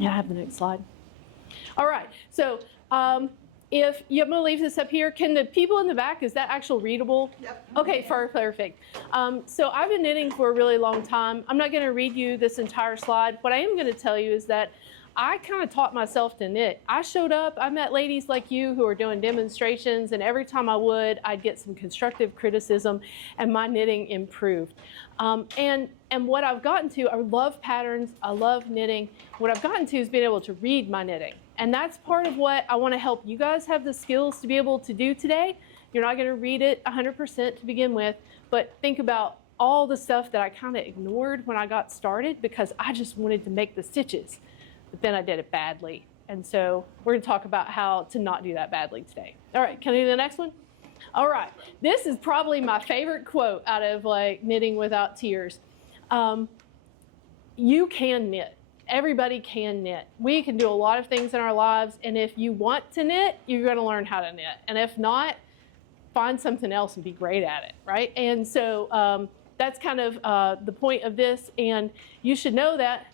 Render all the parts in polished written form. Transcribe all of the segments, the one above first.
Yeah, I have the next slide. All right, so if I'm going to leave this up here, can the people in the back, is that actual readable? Yep. Okay, perfect. So I've been knitting for a really long time. I'm not going to read you this entire slide. What I am going to tell you is that I kind of taught myself to knit. I showed up, I met ladies like you who are doing demonstrations, and every time I would, I'd get some constructive criticism, and my knitting improved. And what I've gotten to, I love patterns, I love knitting. What I've gotten to is being able to read my knitting. And that's part of what I want to help you guys have the skills to be able to do today. You're not going to read it 100% to begin with, but think about all the stuff that I kind of ignored when I got started because I just wanted to make the stitches, but then I did it badly. And so we're going to talk about how to not do that badly today. All right, can I do the next one? All right, this is probably my favorite quote out of like Knitting Without Tears. You can knit. Everybody can knit. We can do a lot of things in our lives, and if you want to knit, you're going to learn how to knit. And if not, find something else and be great at it, right? And so that's kind of the point of this, and you should know that,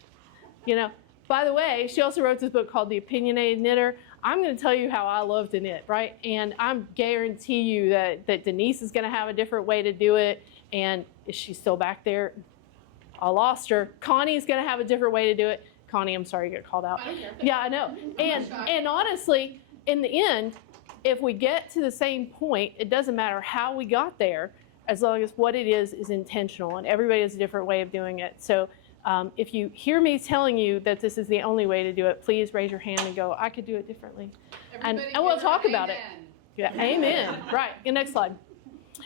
you know. By the way, she also wrote this book called The Opinionated Knitter. I'm going to tell you how I love to knit, right? And I guarantee you that Denise is going to have a different way to do it, and is she still back there? I lost her. Connie's going to have a different way to do it. Connie, I'm sorry you got called out. I don't care. Yeah, I know. And honestly, in the end, if we get to the same point, it doesn't matter how we got there, as long as what it is intentional, and everybody has a different way of doing it. So if you hear me telling you that this is the only way to do it, please raise your hand and go, I could do it differently. And we'll talk about it. Yeah, amen. Right, next slide.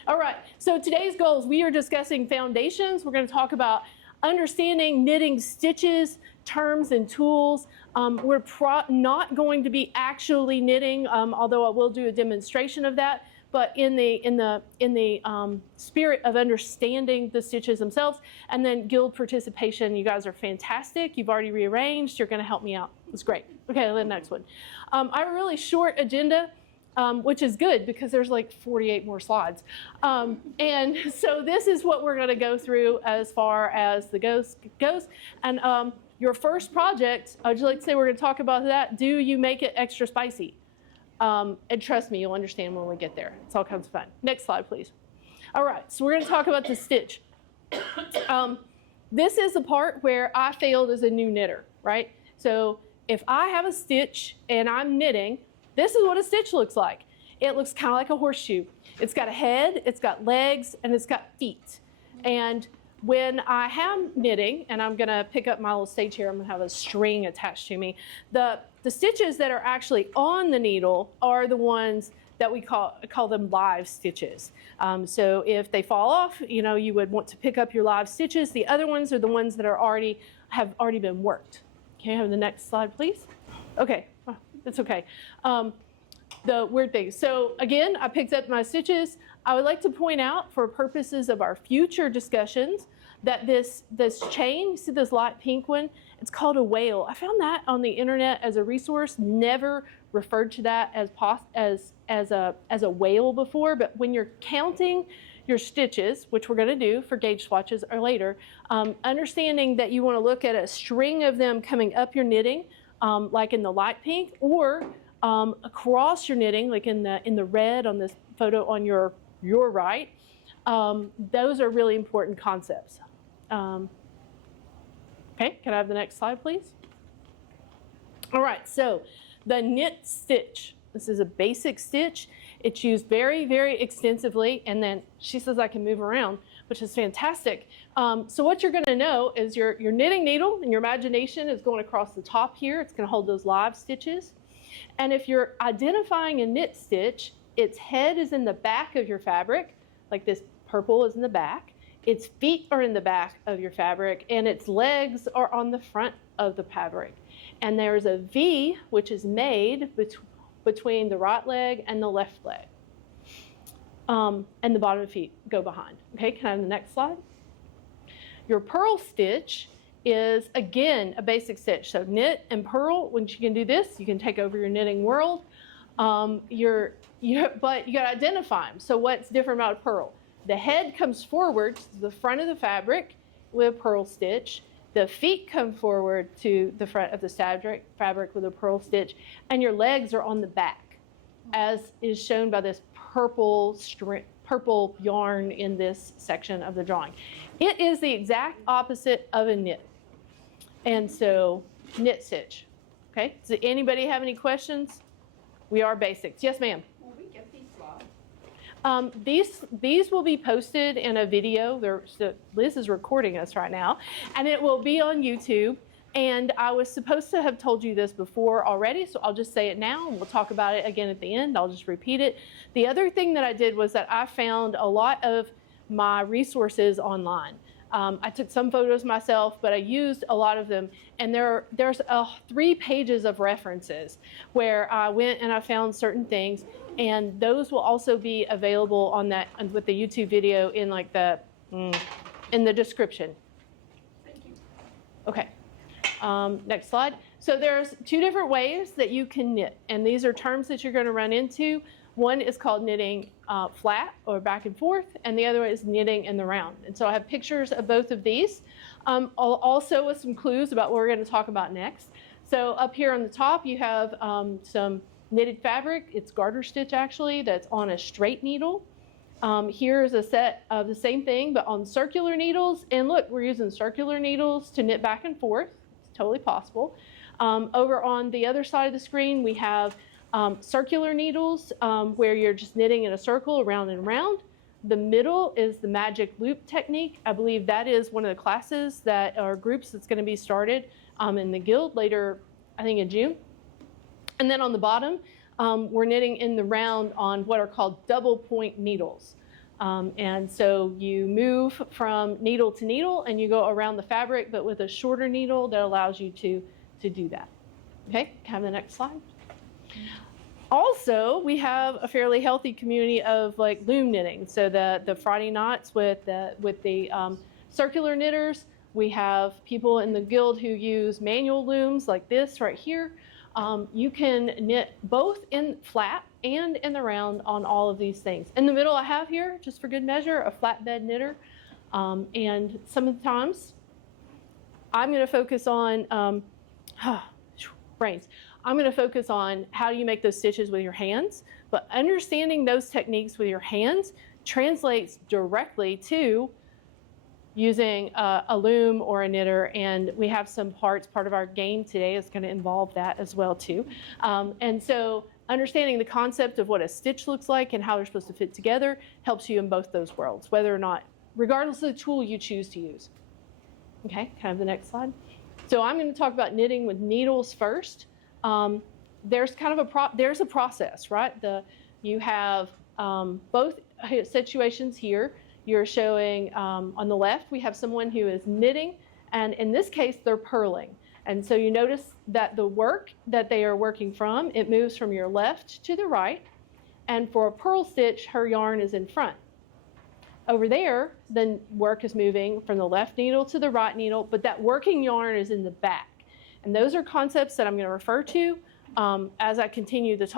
All right, so today's goals, we are discussing foundations. We're going to talk about understanding knitting stitches, terms, and tools. We're not going to be actually knitting, although I will do a demonstration of that. But in the spirit of understanding the stitches themselves, and then guild participation. You guys are fantastic. You've already rearranged. You're going to help me out. It's great. Okay, the next one. I have a really short agenda. Which is good because there's like 48 more slides. And so this is what we're going to go through as far as the goes. And your first project, I would just like to say we're going to talk about that. Do you make it extra spicy? And trust me, you'll understand when we get there. It's all kinds of fun. Next slide, please. All right, so we're going to talk about the stitch. This is the part where I failed as a new knitter, right? So if I have a stitch and I'm knitting, this is what a stitch looks like. It looks kind of like a horseshoe. It's got a head, it's got legs, and it's got feet. And when I am knitting, and I'm going to pick up my little stage here, I'm going to have a string attached to me. The stitches that are actually on the needle are the ones that we call them live stitches. So if they fall off, you know, you would want to pick up your live stitches. The other ones are the ones that have already been worked. Can you have the next slide, please? Okay. That's okay. The weird thing. So again, I picked up my stitches. I would like to point out for purposes of our future discussions that this chain, you see this light pink one, it's called a whale. I found that on the internet as a resource, never referred to that as a whale before, but when you're counting your stitches, which we're going to do for gauge swatches or later, understanding that you want to look at a string of them coming up your knitting, like in the light pink, or across your knitting, like in the red on this photo on your right. Those are really important concepts. Okay, can I have the next slide, please? All right, so the knit stitch. This is a basic stitch. It's used very, very extensively, and then she says I can move around, which is fantastic. So what you're going to know is your knitting needle and your imagination is going across the top here. It's going to hold those live stitches. And if you're identifying a knit stitch, its head is in the back of your fabric, like this purple is in the back. Its feet are in the back of your fabric, and its legs are on the front of the fabric. And there's a V, which is made between the right leg and the left leg. And the bottom of the feet go behind. Okay, can I have the next slide? Your purl stitch is, again, a basic stitch. So knit and purl, once you can do this, you can take over your knitting world. But you got to identify them. So what's different about a purl? The head comes forward to the front of the fabric with a purl stitch. The feet come forward to the front of the fabric with a purl stitch, and your legs are on the back, as is shown by this purple yarn in this section of the drawing. It is the exact opposite of a knit. And so, knit stitch. Okay, does anybody have any questions? We are basics. Yes, ma'am? Will we get these slides? These will be posted in a video. Liz is recording us right now, and it will be on YouTube. And I was supposed to have told you this before already, so I'll just say it now, and we'll talk about it again at the end. I'll just repeat it. The other thing that I did was that I found a lot of my resources online. I took some photos myself, but I used a lot of them. And there's 3 pages of references where I went and I found certain things. And those will also be available on that with the YouTube video in like in the description. Thank you. Okay. Next slide. So there's 2 different ways that you can knit. And these are terms that you're going to run into. One is called knitting flat or back and forth, and the other is knitting in the round. And so I have pictures of both of these, also with some clues about what we're going to talk about next. So up here on the top, you have some knitted fabric. It's garter stitch, actually, that's on a straight needle. Here's a set of the same thing, but on circular needles. And look, we're using circular needles to knit back and forth. It's totally possible. Over on the other side of the screen, we have circular needles where you're just knitting in a circle around and around. The middle is the magic loop technique. I believe that is one of the classes that are groups that's going to be started in the guild later, I think in June. And then on the bottom, we're knitting in the round on what are called double point needles. And so you move from needle to needle and you go around the fabric, but with a shorter needle that allows you to do that. Okay, can I have the next slide? Also, we have a fairly healthy community of like loom knitting. So the Friday nights with the circular knitters, we have people in the guild who use manual looms like this right here. You can knit both in flat and in the round on all of these things. In the middle I have here, just for good measure, a flatbed knitter. And some of the times I'm going to focus on brains. I'm going to focus on how you make those stitches with your hands, but understanding those techniques with your hands translates directly to using a loom or a knitter, and we have some parts. Part of our game today is going to involve that as well too. And so understanding the concept of what a stitch looks like and how they're supposed to fit together helps you in both those worlds, whether or not, regardless of the tool you choose to use. Okay, can I have the next slide? So I'm going to talk about knitting with needles first. There's kind of there's a process, right? You have both situations here. You're showing on the left, we have someone who is knitting, and in this case, they're purling. And so you notice that the work that they are working from, it moves from your left to the right. And for a purl stitch, her yarn is in front. Over there, the work is moving from the left needle to the right needle, but that working yarn is in the back. And those are concepts that I'm going to refer to as I continue as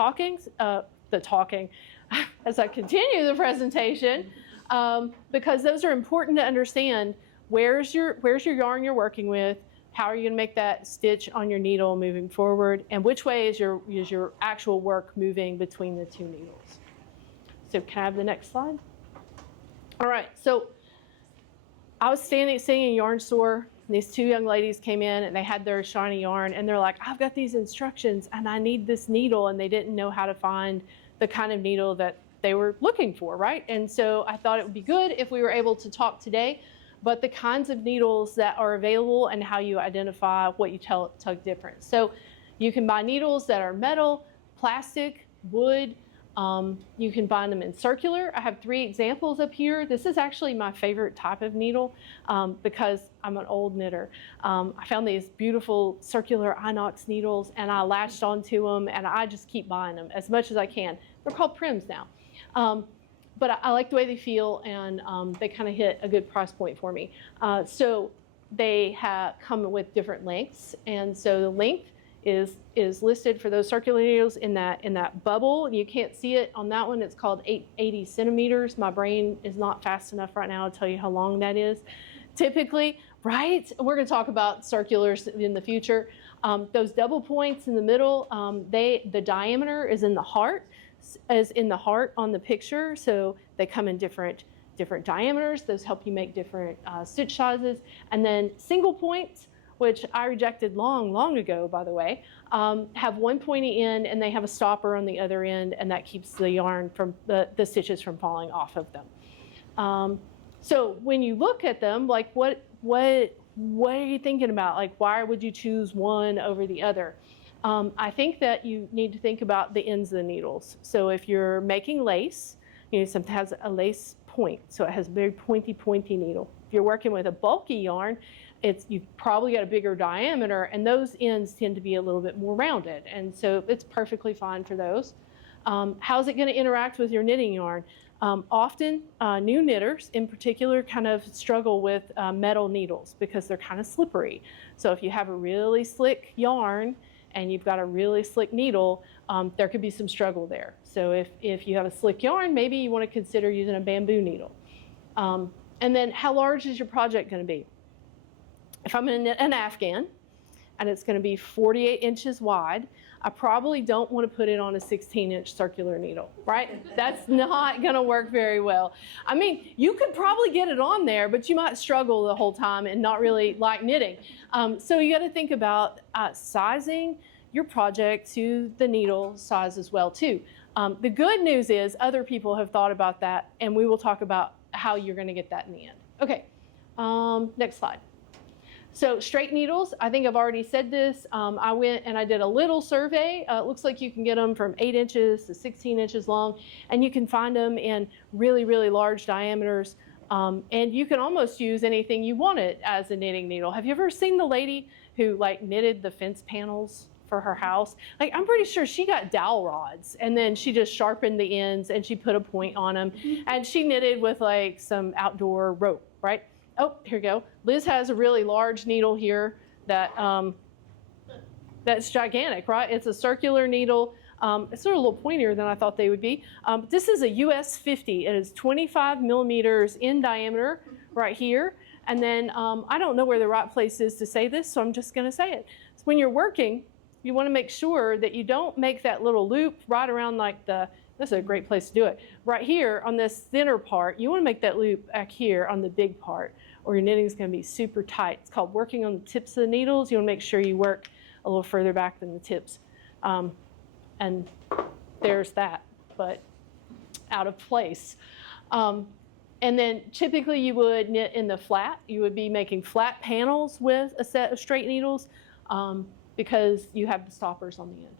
I continue the presentation, because those are important to understand. Where's your yarn you're working with? How are you going to make that stitch on your needle moving forward? And which way is your actual work moving between the 2 needles? So can I have the next slide? All right, so I was sitting in a yarn store, and these 2 young ladies came in and they had their shiny yarn, and they're like, I've got these instructions and I need this needle, and they didn't know how to find the kind of needle that they were looking for, right? And so I thought it would be good if we were able to talk today about the kinds of needles that are available and how you identify what you tug difference. So you can buy needles that are metal, plastic, wood. You can find them in circular. I have 3 examples up here. This is actually my favorite type of needle because I'm an old knitter. I found these beautiful circular inox needles, and I latched onto them, and I just keep buying them as much as I can. They're called Prims now. But I like the way they feel, and they kind of hit a good price point for me. So they come with different lengths, and so the length is listed for those circular needles in that bubble. You can't see it on that one. It's called 80 centimeters. My brain is not fast enough right now to tell you how long that is. Typically, Right? We're going to talk about circulars in the future. Those double points in the middle, the diameter is in the heart, on the picture. So they come in different diameters. Those help you make different stitch sizes. And then single points, which I rejected long ago, by the way, have one pointy end and they have a stopper on the other end, and that keeps the yarn from the stitches from falling off of them. So when you look at them, like what are you thinking about? Like, why would you choose one over the other? I think that you need to think about the ends of the needles. So if you're making lace, something has a lace point, so it has a very pointy needle. If you're working with a bulky yarn, you've probably got a bigger diameter, and those ends tend to be a little bit more rounded, and so it's perfectly fine for those. How's it going to interact with your knitting yarn? Often, new knitters in particular kind of struggle with metal needles because they're kind of slippery. So if you have a really slick yarn and you've got a really slick needle, there could be some struggle there. So if you have a slick yarn, maybe you want to consider using a bamboo needle. And then how large is your project going to be? If I'm going to knit an afghan and it's going to be 48 inches wide, I probably don't want to put it on a 16-inch circular needle, right? That's not going to work very well. I mean, you could probably get it on there, but you might struggle the whole time and not really like knitting. So you got to think about sizing your project to the needle size as well, too. The good news is other people have thought about that, and we will talk about how you're going to get that in the end. Okay, next slide. So straight needles, I think I've already said this. I went and I did a little survey. It looks like you can get them from 8 inches to 16 inches long, and you can find them in really large diameters. And you can almost use anything you wanted as a knitting needle. Have you ever seen the lady who knitted the fence panels for her house? I'm pretty sure she got dowel rods, and then she just sharpened the ends and she put a point on them, and she knitted with some outdoor rope, right? Oh, here we go. Liz has a really large needle here that's gigantic, right? It's a circular needle. It's sort of a little pointier than I thought they would be. This is a US 50. It is 25 millimeters in diameter right here. And then I don't know where the right place is to say this, so I'm just going to say it. So when you're working, you want to make sure that you don't make that little loop right around this is a great place to do it. Right here on this thinner part, you want to make that loop back here on the big part, or your knitting is going to be super tight. It's called working on the tips of the needles. You want to make sure you work a little further back than the tips. And there's that, but out of place. And then typically you would knit in the flat. You would be making flat panels with a set of straight needles because you have the stoppers on the end.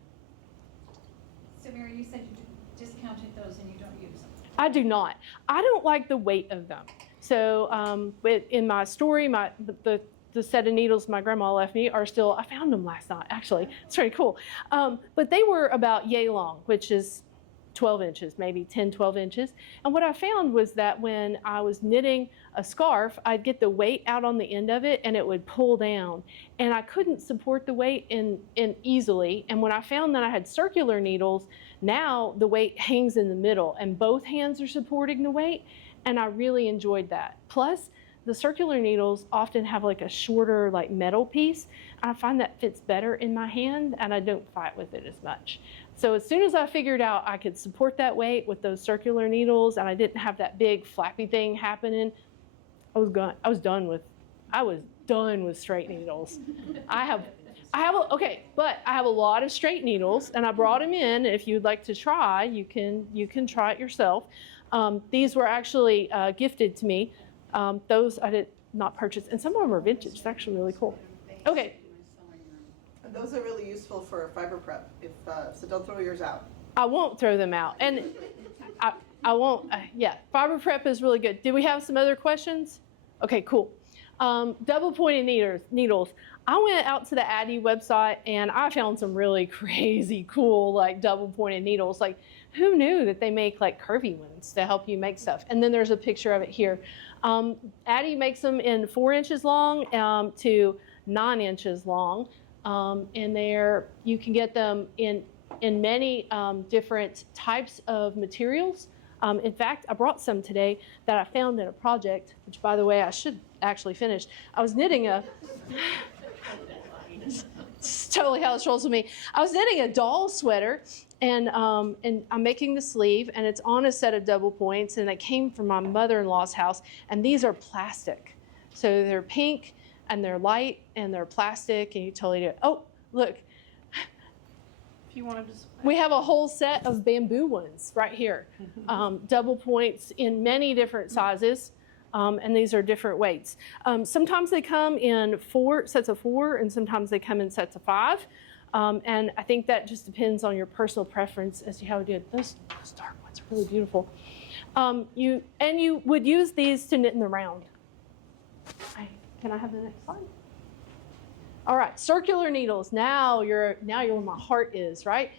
So Mary, you said you discounted those and you don't use them. I do not. I don't like the weight of them. So in my story, the set of needles my grandma left me are still, I found them last night, actually. It's pretty cool. But they were about yay long, which is 12 inches, maybe 10, 12 inches. And what I found was that when I was knitting a scarf, I'd get the weight out on the end of it and it would pull down. And I couldn't support the weight in easily. And when I found that I had circular needles, now the weight hangs in the middle and both hands are supporting the weight. And I really enjoyed that. Plus, the circular needles often have a shorter metal piece. I find that fits better in my hand and I don't fight with it as much. So as soon as I figured out I could support that weight with those circular needles and I didn't have that big flappy thing happening, I was done with straight needles. I have a lot of straight needles and I brought them in. If you'd like to try, you can try it yourself. These were actually gifted to me. Those I did not purchase, and some of them are vintage. It's actually really cool. Okay. And those are really useful for fiber prep. So don't throw yours out. I won't throw them out, and I won't. Yeah, fiber prep is really good. Did we have some other questions? Okay, cool. Double pointed needles. I went out to the Addy website and I found some really crazy cool double pointed needles. Who knew that they make curvy ones to help you make stuff? And then there's a picture of it here. Addy makes them in 4 inches long to 9 inches long. And you can get them in many different types of materials. In fact, I brought some today that I found in a project, which by the way, I should actually finished. I was knitting it's totally how it rolls with me. I was knitting a doll sweater, and I'm making the sleeve, and it's on a set of double points, and it came from my mother-in-law's house, and these are plastic. So they're pink, and they're light, and they're plastic, and you totally do it. Oh, look. If you want to just. We have a whole set of bamboo ones right here. Double points in many different sizes. And these are different weights. Sometimes they come in sets of 4, and sometimes they come in sets of 5. And I think that just depends on your personal preference as to how you do it. Those dark ones are really beautiful. You would use these to knit in the round. Can I have the next slide? All right, circular needles. Now you're where my heart is, right?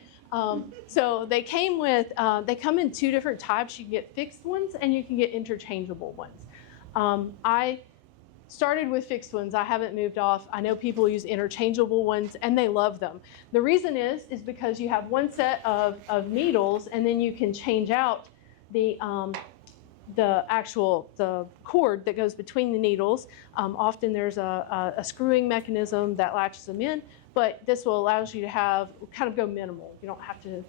So they come in 2 different types. You can get fixed ones, and you can get interchangeable ones. I started with fixed ones. I haven't moved off. I know people use interchangeable ones, and they love them. The reason is because you have one set of needles, and then you can change out the cord that goes between the needles. Often there's a screwing mechanism that latches them in, but this will allow you to go minimal. You don't have to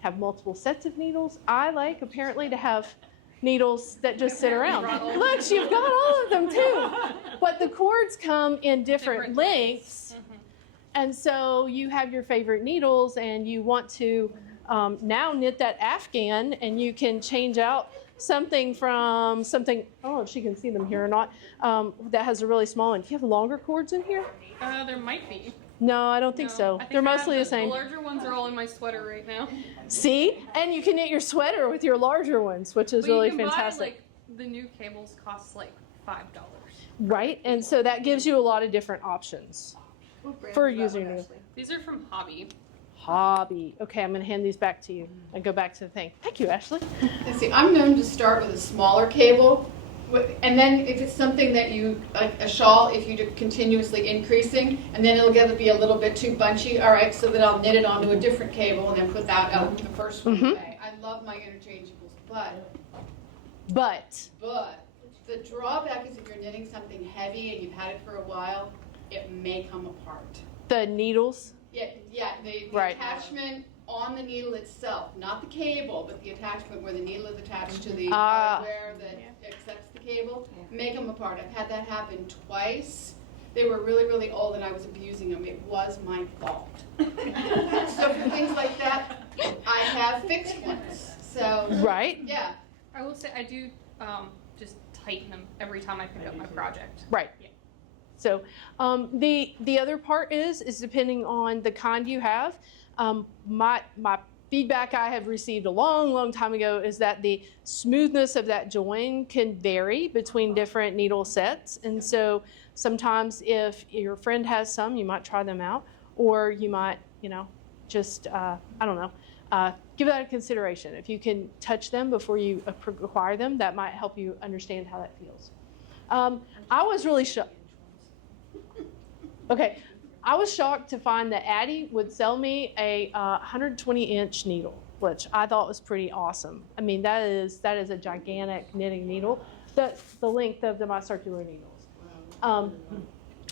have multiple sets of needles. I like, apparently, to have needles that just sit around. Look, you've got all of them too. But the cords come in different lengths. And so you have your favorite needles, and you want to now knit that Afghan, and you can change out something from something, I don't know if she can see them here or not, that has a really small one. Do you have longer cords in here? There might be. No, I don't think so. They're mostly the same. The larger ones are all in my sweater right now. See? And you can knit your sweater with your larger ones, which is really fantastic. The new cables cost like $5. Right? And so that gives you a lot of different options for using them. These are from Hobby. Hobby. Okay, I'm going to hand these back to you and go back to the thing. Thank you, Ashley. And see, I'm known to start with a smaller cable, and then if it's something that you, like a shawl, if you do continuously increasing, and then it'll get to be a little bit too bunchy, all right, so then I'll knit it onto a different cable and then put that out the first one away. I love my interchangeables, but the drawback is if you're knitting something heavy and you've had it for a while, it may come apart. The needles? Yeah, the attachment on the needle itself, not the cable, but the attachment where the needle is attached to the hardware that accepts the cable, make them apart. I've had that happen twice. They were really, really old, and I was abusing them. It was my fault. So for things like that, I have fixed ones. So right. Yeah. I will say I do just tighten them every time I pick up my project. Right. Yeah. So the other part is depending on the kind you have. My feedback I have received a long time ago is that the smoothness of that join can vary between different needle sets. And so sometimes if your friend has some, you might try them out, or you might, just, give that a consideration. If you can touch them before you acquire them, that might help you understand how that feels. I was really shocked. Okay, I was shocked to find that Addie would sell me a 120-inch needle, which I thought was pretty awesome. I mean, that is a gigantic knitting needle. That's the length of my circular needles.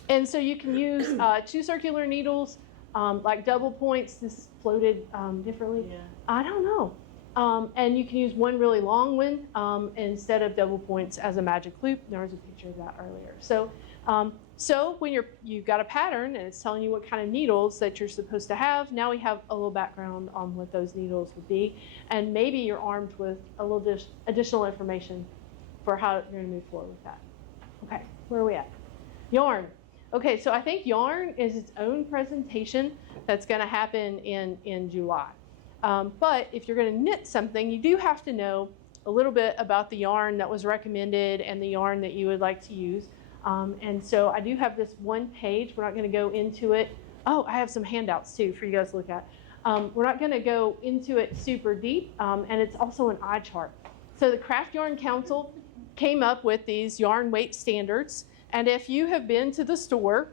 And so you can use 2 circular needles, like double points. This is floated differently. Yeah. I don't know. And you can use one really long one instead of double points as a magic loop. There was a picture of that earlier. So when you've got a pattern and it's telling you what kind of needles that you're supposed to have, now we have a little background on what those needles would be, and maybe you're armed with a little additional information for how you're going to move forward with that. Okay, where are we at? Yarn. Okay, so I think yarn is its own presentation that's going to happen in July. But if you're going to knit something, you do have to know a little bit about the yarn that was recommended and the yarn that you would like to use. And so I do have this one page. We're not going to go into it. Oh, I have some handouts too for you guys to look at. We're not going to go into it super deep, and it's also an eye chart. So the Craft Yarn Council came up with these yarn weight standards, and if you have been to the store,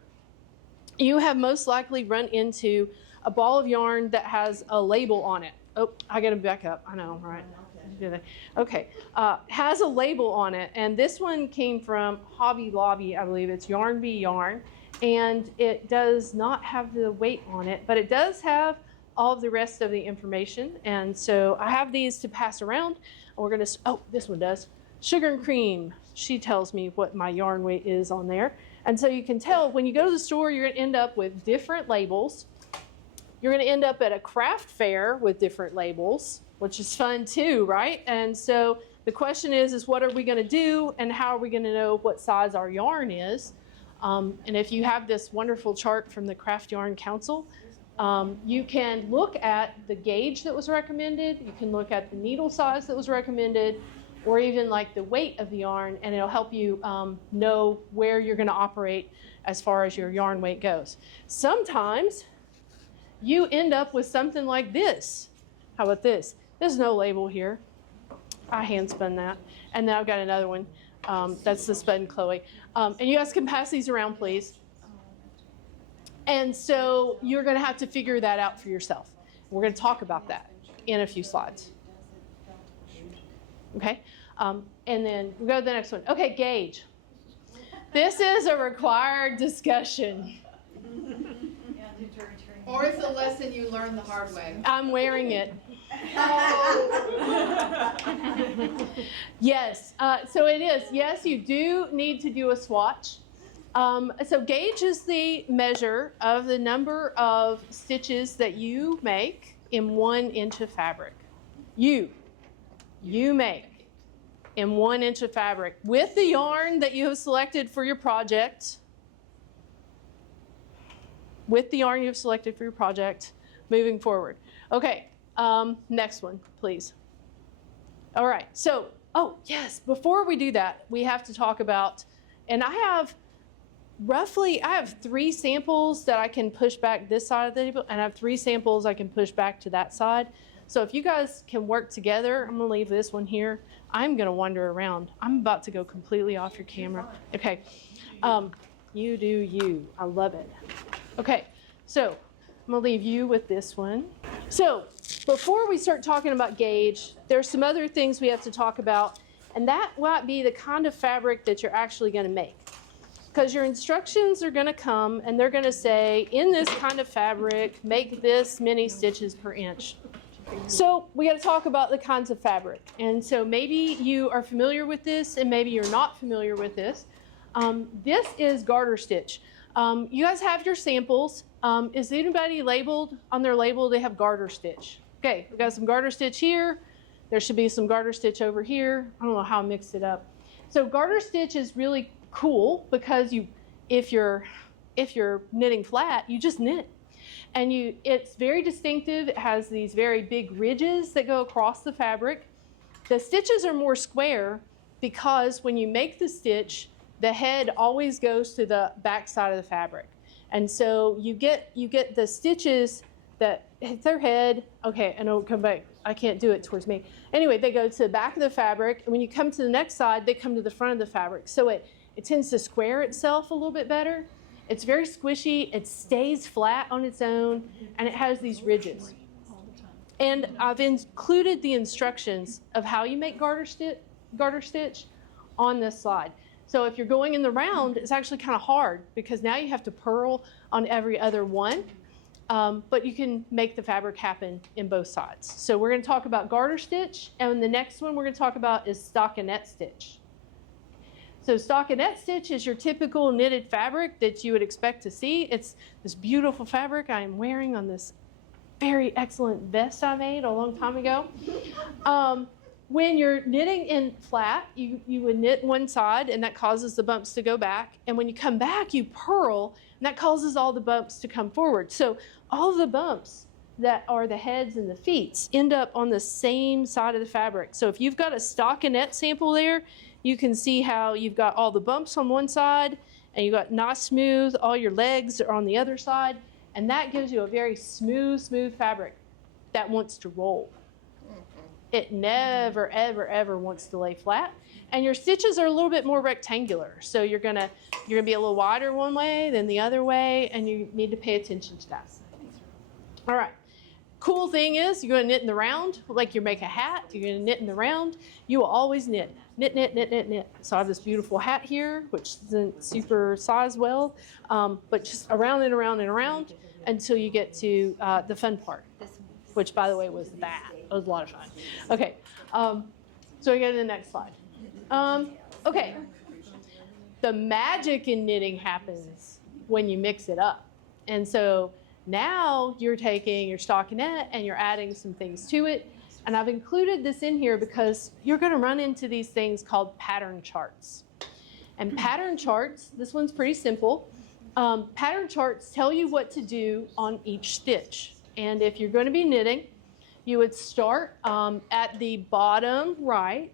you have most likely run into a ball of yarn that has a label on it. Oh, I got to back up. I know, right? Okay, has a label on it, and this one came from Hobby Lobby, I believe. It's Yarn Bee Yarn, and it does not have the weight on it, but it does have all of the rest of the information. And so I have these to pass around. We're gonna, oh, this one does. Sugar and cream. She tells me what my yarn weight is on there. And so you can tell when you go to the store, you're gonna end up with different labels. You're gonna end up at a craft fair with different labels, which is fun too, right? And so the question is what are we gonna do and how are we gonna know what size our yarn is? And if you have this wonderful chart from the Craft Yarn Council, you can look at the gauge that was recommended, you can look at the needle size that was recommended, or even like the weight of the yarn, and it'll help you know where you're gonna operate as far as your yarn weight goes. Sometimes you end up with something like this. How about this? There's no label here. I hand spun that. And then I've got another one. That's the Spun Chloe. And you guys can pass these around, please. And so you're going to have to figure that out for yourself. We're going to talk about that in a few slides. Okay? And then we'll go to the next one. Okay, gauge. This is a required discussion. Or it's a lesson you learn the hard way. I'm wearing it. Yes, so it is. Yes, you do need to do a swatch. So gauge is the measure of the number of stitches that you make in 1 inch of fabric. You make in 1 inch of fabric with the yarn that you have selected for your project. With the yarn you have selected for your project, moving forward. Okay, next one, please. All right, so, oh, yes, before we do that, we have to talk about, and I have 3 samples that I can push back this side of the table, and I have 3 samples I can push back to that side. So if you guys can work together, I'm gonna leave this one here. I'm gonna wander around. I'm about to go completely off your camera. Okay, you do you, I love it. Okay, so I'm gonna leave you with this one. So before we start talking about gauge, there's some other things we have to talk about, and that might be the kind of fabric that you're actually gonna make. Because your instructions are gonna come and they're gonna say, in this kind of fabric, make this many stitches per inch. So we gotta talk about the kinds of fabric. And so maybe you are familiar with this and maybe you're not familiar with this. This is garter stitch. You guys have your samples. Is anybody labeled on their label? They have garter stitch. Okay, we got some garter stitch here. There should be some garter stitch over here. I don't know how I mixed it up. So garter stitch is really cool because if you're knitting flat, you just knit. And it's very distinctive. It has these very big ridges that go across the fabric. The stitches are more square because when you make the stitch, the head always goes to the back side of the fabric. And so you get the stitches that hit their head. Okay, and it'll come back. I can't do it towards me. Anyway, they go to the back of the fabric, and when you come to the next side, they come to the front of the fabric. So it tends to square itself a little bit better. It's very squishy, it stays flat on its own, and it has these ridges. And I've included the instructions of how you make garter stitch on this slide. So if you're going in the round, it's actually kind of hard because now you have to purl on every other one, but you can make the fabric happen in both sides. So we're going to talk about garter stitch, and the next one we're going to talk about is stockinette stitch. So stockinette stitch is your typical knitted fabric that you would expect to see. It's this beautiful fabric I am wearing on this very excellent vest I made a long time ago. When you're knitting in flat, you would knit one side, and that causes the bumps to go back. And when you come back, you purl, and that causes all the bumps to come forward. So all the bumps that are the heads and the feet end up on the same side of the fabric. So if you've got a stockinette sample there, you can see how you've got all the bumps on one side, and you've got nice smooth, all your legs are on the other side, and that gives you a very smooth fabric that wants to roll. It never, ever, ever wants to lay flat. And your stitches are a little bit more rectangular. So you're gonna be a little wider one way than the other way, and you need to pay attention to that. All right. Cool thing is, you're gonna knit in the round, like you make a hat, you're gonna knit in the round. You will always knit. Knit, knit, knit, knit, knit. So I have this beautiful hat here, which isn't super sized well, but just around and around and around until you get to the fun part, which by the way was that. It was a lot of fun. Okay, so we go to the next slide. Okay, the magic in knitting happens when you mix it up. And so now you're taking your stockinette and you're adding some things to it. And I've included this in here because you're going to run into these things called pattern charts. And pattern charts, this one's pretty simple. Pattern charts tell you what to do on each stitch. And if you're going to be knitting, you would start at the bottom right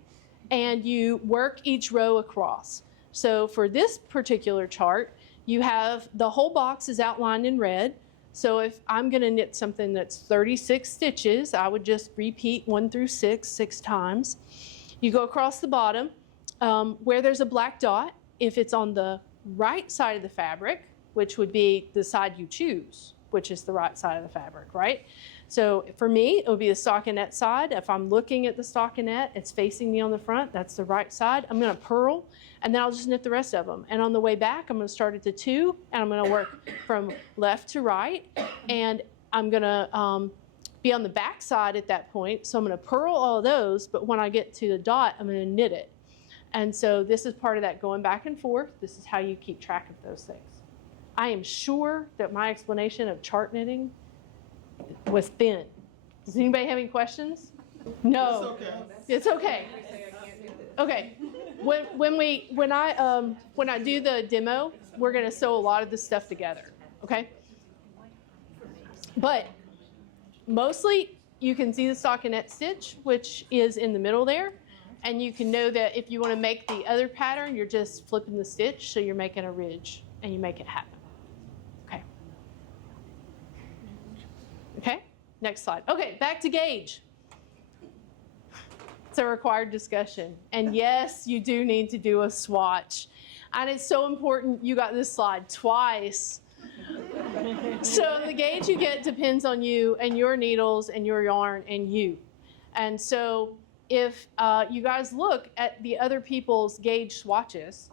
and you work each row across. So for this particular chart, you have the whole box is outlined in red. So if I'm going to knit something that's 36 stitches, I would just repeat 1 through 6 times. You go across the bottom where there's a black dot. If it's on the right side of the fabric, which would be the side you choose, which is the right side of the fabric, right? So for me, it would be the stockinette side. If I'm looking at the stockinette, it's facing me on the front. That's the right side. I'm going to purl, and then I'll just knit the rest of them. And on the way back, I'm going to start at the 2, and I'm going to work from left to right. And I'm going to be on the back side at that point. So I'm going to purl all of those, but when I get to the dot, I'm going to knit it. And so this is part of that going back and forth. This is how you keep track of those things. I am sure that my explanation of chart knitting was thin. Does anybody have any questions? No. It's okay. Okay. When I do the demo, we're going to sew a lot of this stuff together. Okay. But mostly you can see the stockinette stitch, which is in the middle there, and you can know that if you want to make the other pattern, you're just flipping the stitch, so you're making a ridge, and you make it happen. Okay, next slide. Okay, back to gauge. It's a required discussion. And yes, you do need to do a swatch. And it's so important you got this slide twice. So the gauge you get depends on you and your needles and your yarn and you. And so if you guys look at the other people's gauge swatches,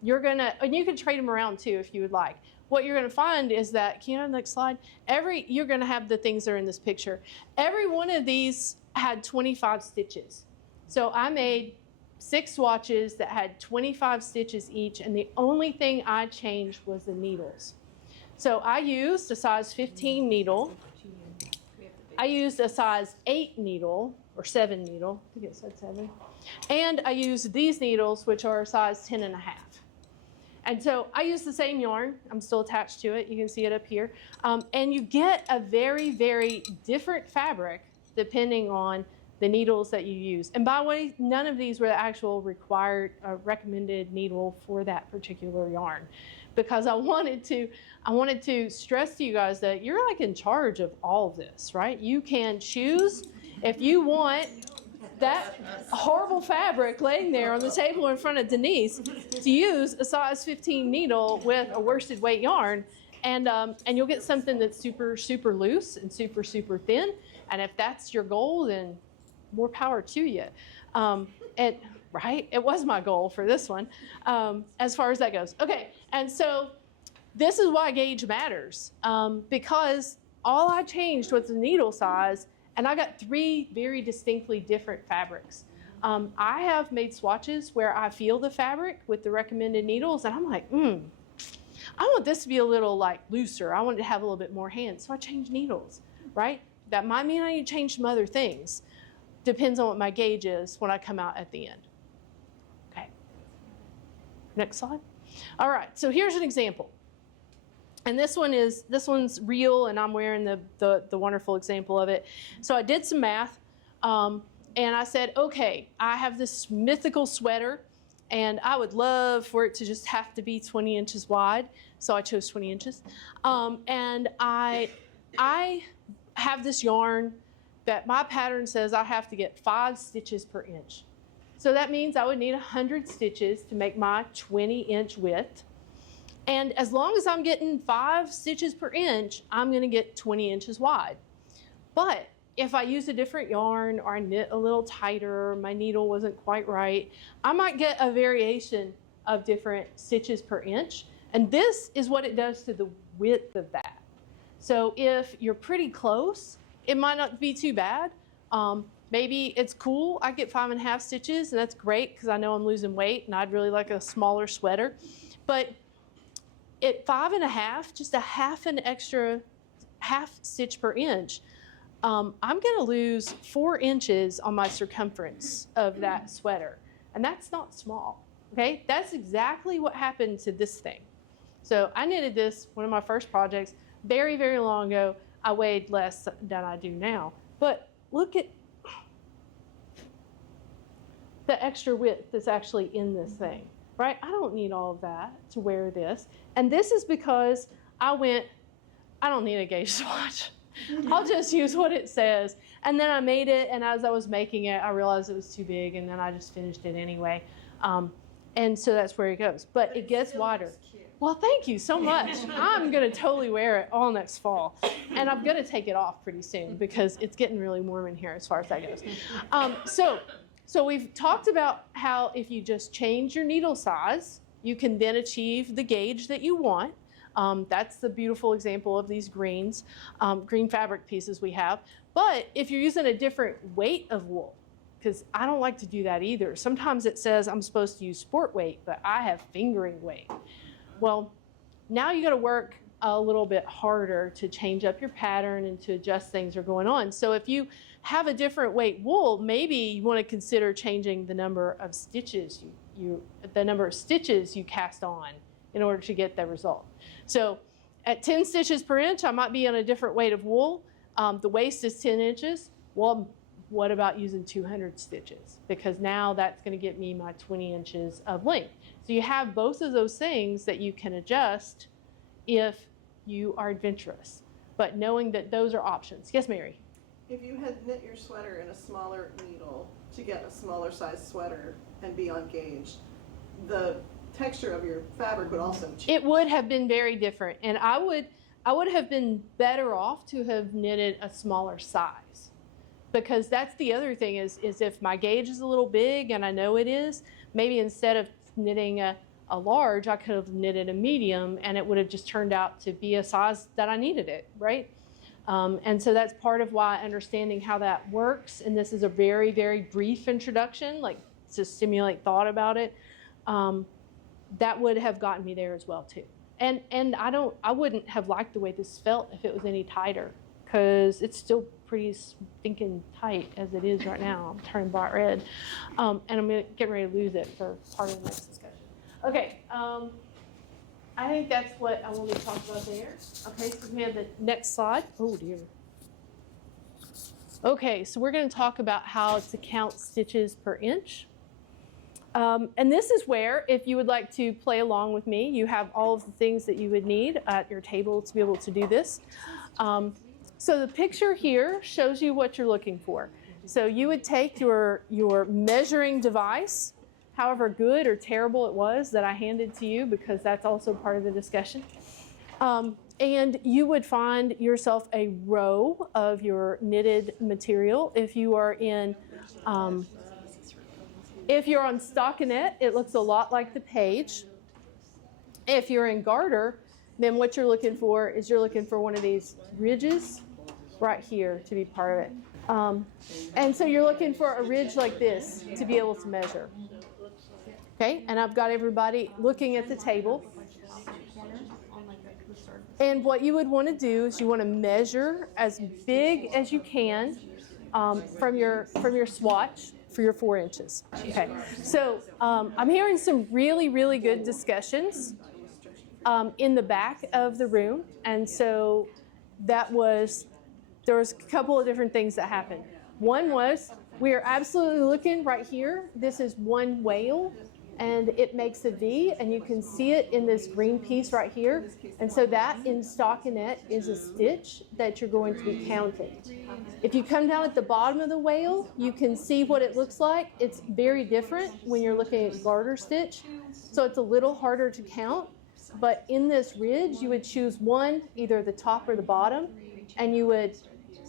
you're gonna, and you can trade them around too if you would like. What you're going to find is that, can you have the next slide? You're going to have the things that are in this picture. Every one of these had 25 stitches. So I made 6 swatches that had 25 stitches each, and the only thing I changed was the needles. So I used a size 15 needle. I used a size 8 needle, or 7 needle. I think it said 7. And I used these needles, which are a size 10.5. And so I use the same yarn. I'm still attached to it. You can see it up here. And you get a very, very different fabric depending on the needles that you use. And by the way, none of these were the actual required, recommended needle for that particular yarn, because I wanted to stress to you guys that you're like in charge of all of this, right? You can choose if you want that horrible fabric laying there on the table in front of Denise to use a size 15 needle with a worsted weight yarn, and you'll get something that's super, super loose and super, super thin. And if that's your goal, then more power to you. Right? It was my goal for this one, as far as that goes. Okay, and so this is why gauge matters, because all I changed was the needle size, and I got 3 very distinctly different fabrics. I have made swatches where I feel the fabric with the recommended needles, and I'm like, I want this to be a little like looser. I want it to have a little bit more hand, so I changed needles, right? That might mean I need to change some other things. Depends on what my gauge is when I come out at the end. Okay. Next slide. All right, so here's an example. And this one's real, and I'm wearing the wonderful example of it. So I did some math, and I said, okay, I have this mythical sweater, and I would love for it to just have to be 20 inches wide. So I chose 20 inches. And I have this yarn that my pattern says I have to get 5 stitches per inch. So that means I would need 100 stitches to make my 20-inch width. And as long as I'm getting 5 stitches per inch, I'm going to get 20 inches wide. But if I use a different yarn or I knit a little tighter, my needle wasn't quite right, I might get a variation of different stitches per inch. And this is what it does to the width of that. So if you're pretty close, it might not be too bad. Maybe it's cool. I get 5.5 stitches, and that's great because I know I'm losing weight and I'd really like a smaller sweater. But at 5.5, just a half stitch per inch, I'm going to lose 4 inches on my circumference of that sweater. And that's not small, okay? That's exactly what happened to this thing. So I knitted this, one of my first projects, very, very long ago. I weighed less than I do now. But look at the extra width that's actually in this thing, right? I don't need all of that to wear this. And this is because I don't need a gauge swatch. I'll just use what it says. And then I made it, and as I was making it, I realized it was too big, and then I just finished it anyway. And so that's where it goes. But it gets wider. Well, thank you so much. I'm going to totally wear it all next fall. And I'm going to take it off pretty soon because it's getting really warm in here as far as that goes. So we've talked about how if you just change your needle size, you can then achieve the gauge that you want. That's the beautiful example of these green fabric pieces we have. But if you're using a different weight of wool, because I don't like to do that either. Sometimes it says I'm supposed to use sport weight, but I have fingering weight. Well, now you got to work a little bit harder to change up your pattern and to adjust things that are going on. So if you have a different weight wool, maybe you want to consider changing the number of stitches you cast on in order to get the result. So at 10 stitches per inch, I might be on a different weight of wool. The waist is 10 inches. Well, what about using 200 stitches? Because now that's going to get me my 20 inches of length. So you have both of those things that you can adjust if you are adventurous, but knowing that those are options. Yes, Mary? If you had knit your sweater in a smaller needle to get a smaller size sweater and be on gauge, the texture of your fabric would also change. It would have been very different, and I would have been better off to have knitted a smaller size, because that's the other thing is if my gauge is a little big, and I know it is, maybe instead of knitting a large, I could have knitted a medium, and it would have just turned out to be a size that I needed it, right? And so that's part of why understanding how that works, and this is a very, very brief introduction, like to stimulate thought about it, that would have gotten me there as well too. And I wouldn't have liked the way this felt if it was any tighter, because it's still pretty stinking tight as it is right now. I'm turning bright red, and I'm getting ready to lose it for part of the next discussion. Okay, I think that's what I wanted to talk about there. Okay, so we have the next slide. Oh dear. Okay, so we're going to talk about how to count stitches per inch. And this is where, if you would like to play along with me, you have all of the things that you would need at your table to be able to do this. So the picture here shows you what you're looking for. So you would take your measuring device, however good or terrible it was that I handed to you, because that's also part of the discussion. And you would find yourself a row of your knitted material. If you are in, if you're on stockinette, it looks a lot like the page. If you're in garter, then what you're looking for is you're looking for one of these ridges right here to be part of it. And so you're looking for a ridge like this to be able to measure. Okay, and I've got everybody looking at the table. And what you would want to do is you want to measure as big as you can from your swatch for your 4 inches. Okay, so I'm hearing some really, really good discussions in the back of the room, and so there was a couple of different things that happened. One was we are absolutely looking right here. This is one wale, and it makes a V, and you can see it in this green piece right here. And so that in stockinette is a stitch that you're going to be counting. If you come down at the bottom of the wale, you can see what it looks like. It's very different when you're looking at garter stitch. So it's a little harder to count. But in this ridge, you would choose one, either the top or the bottom, and you would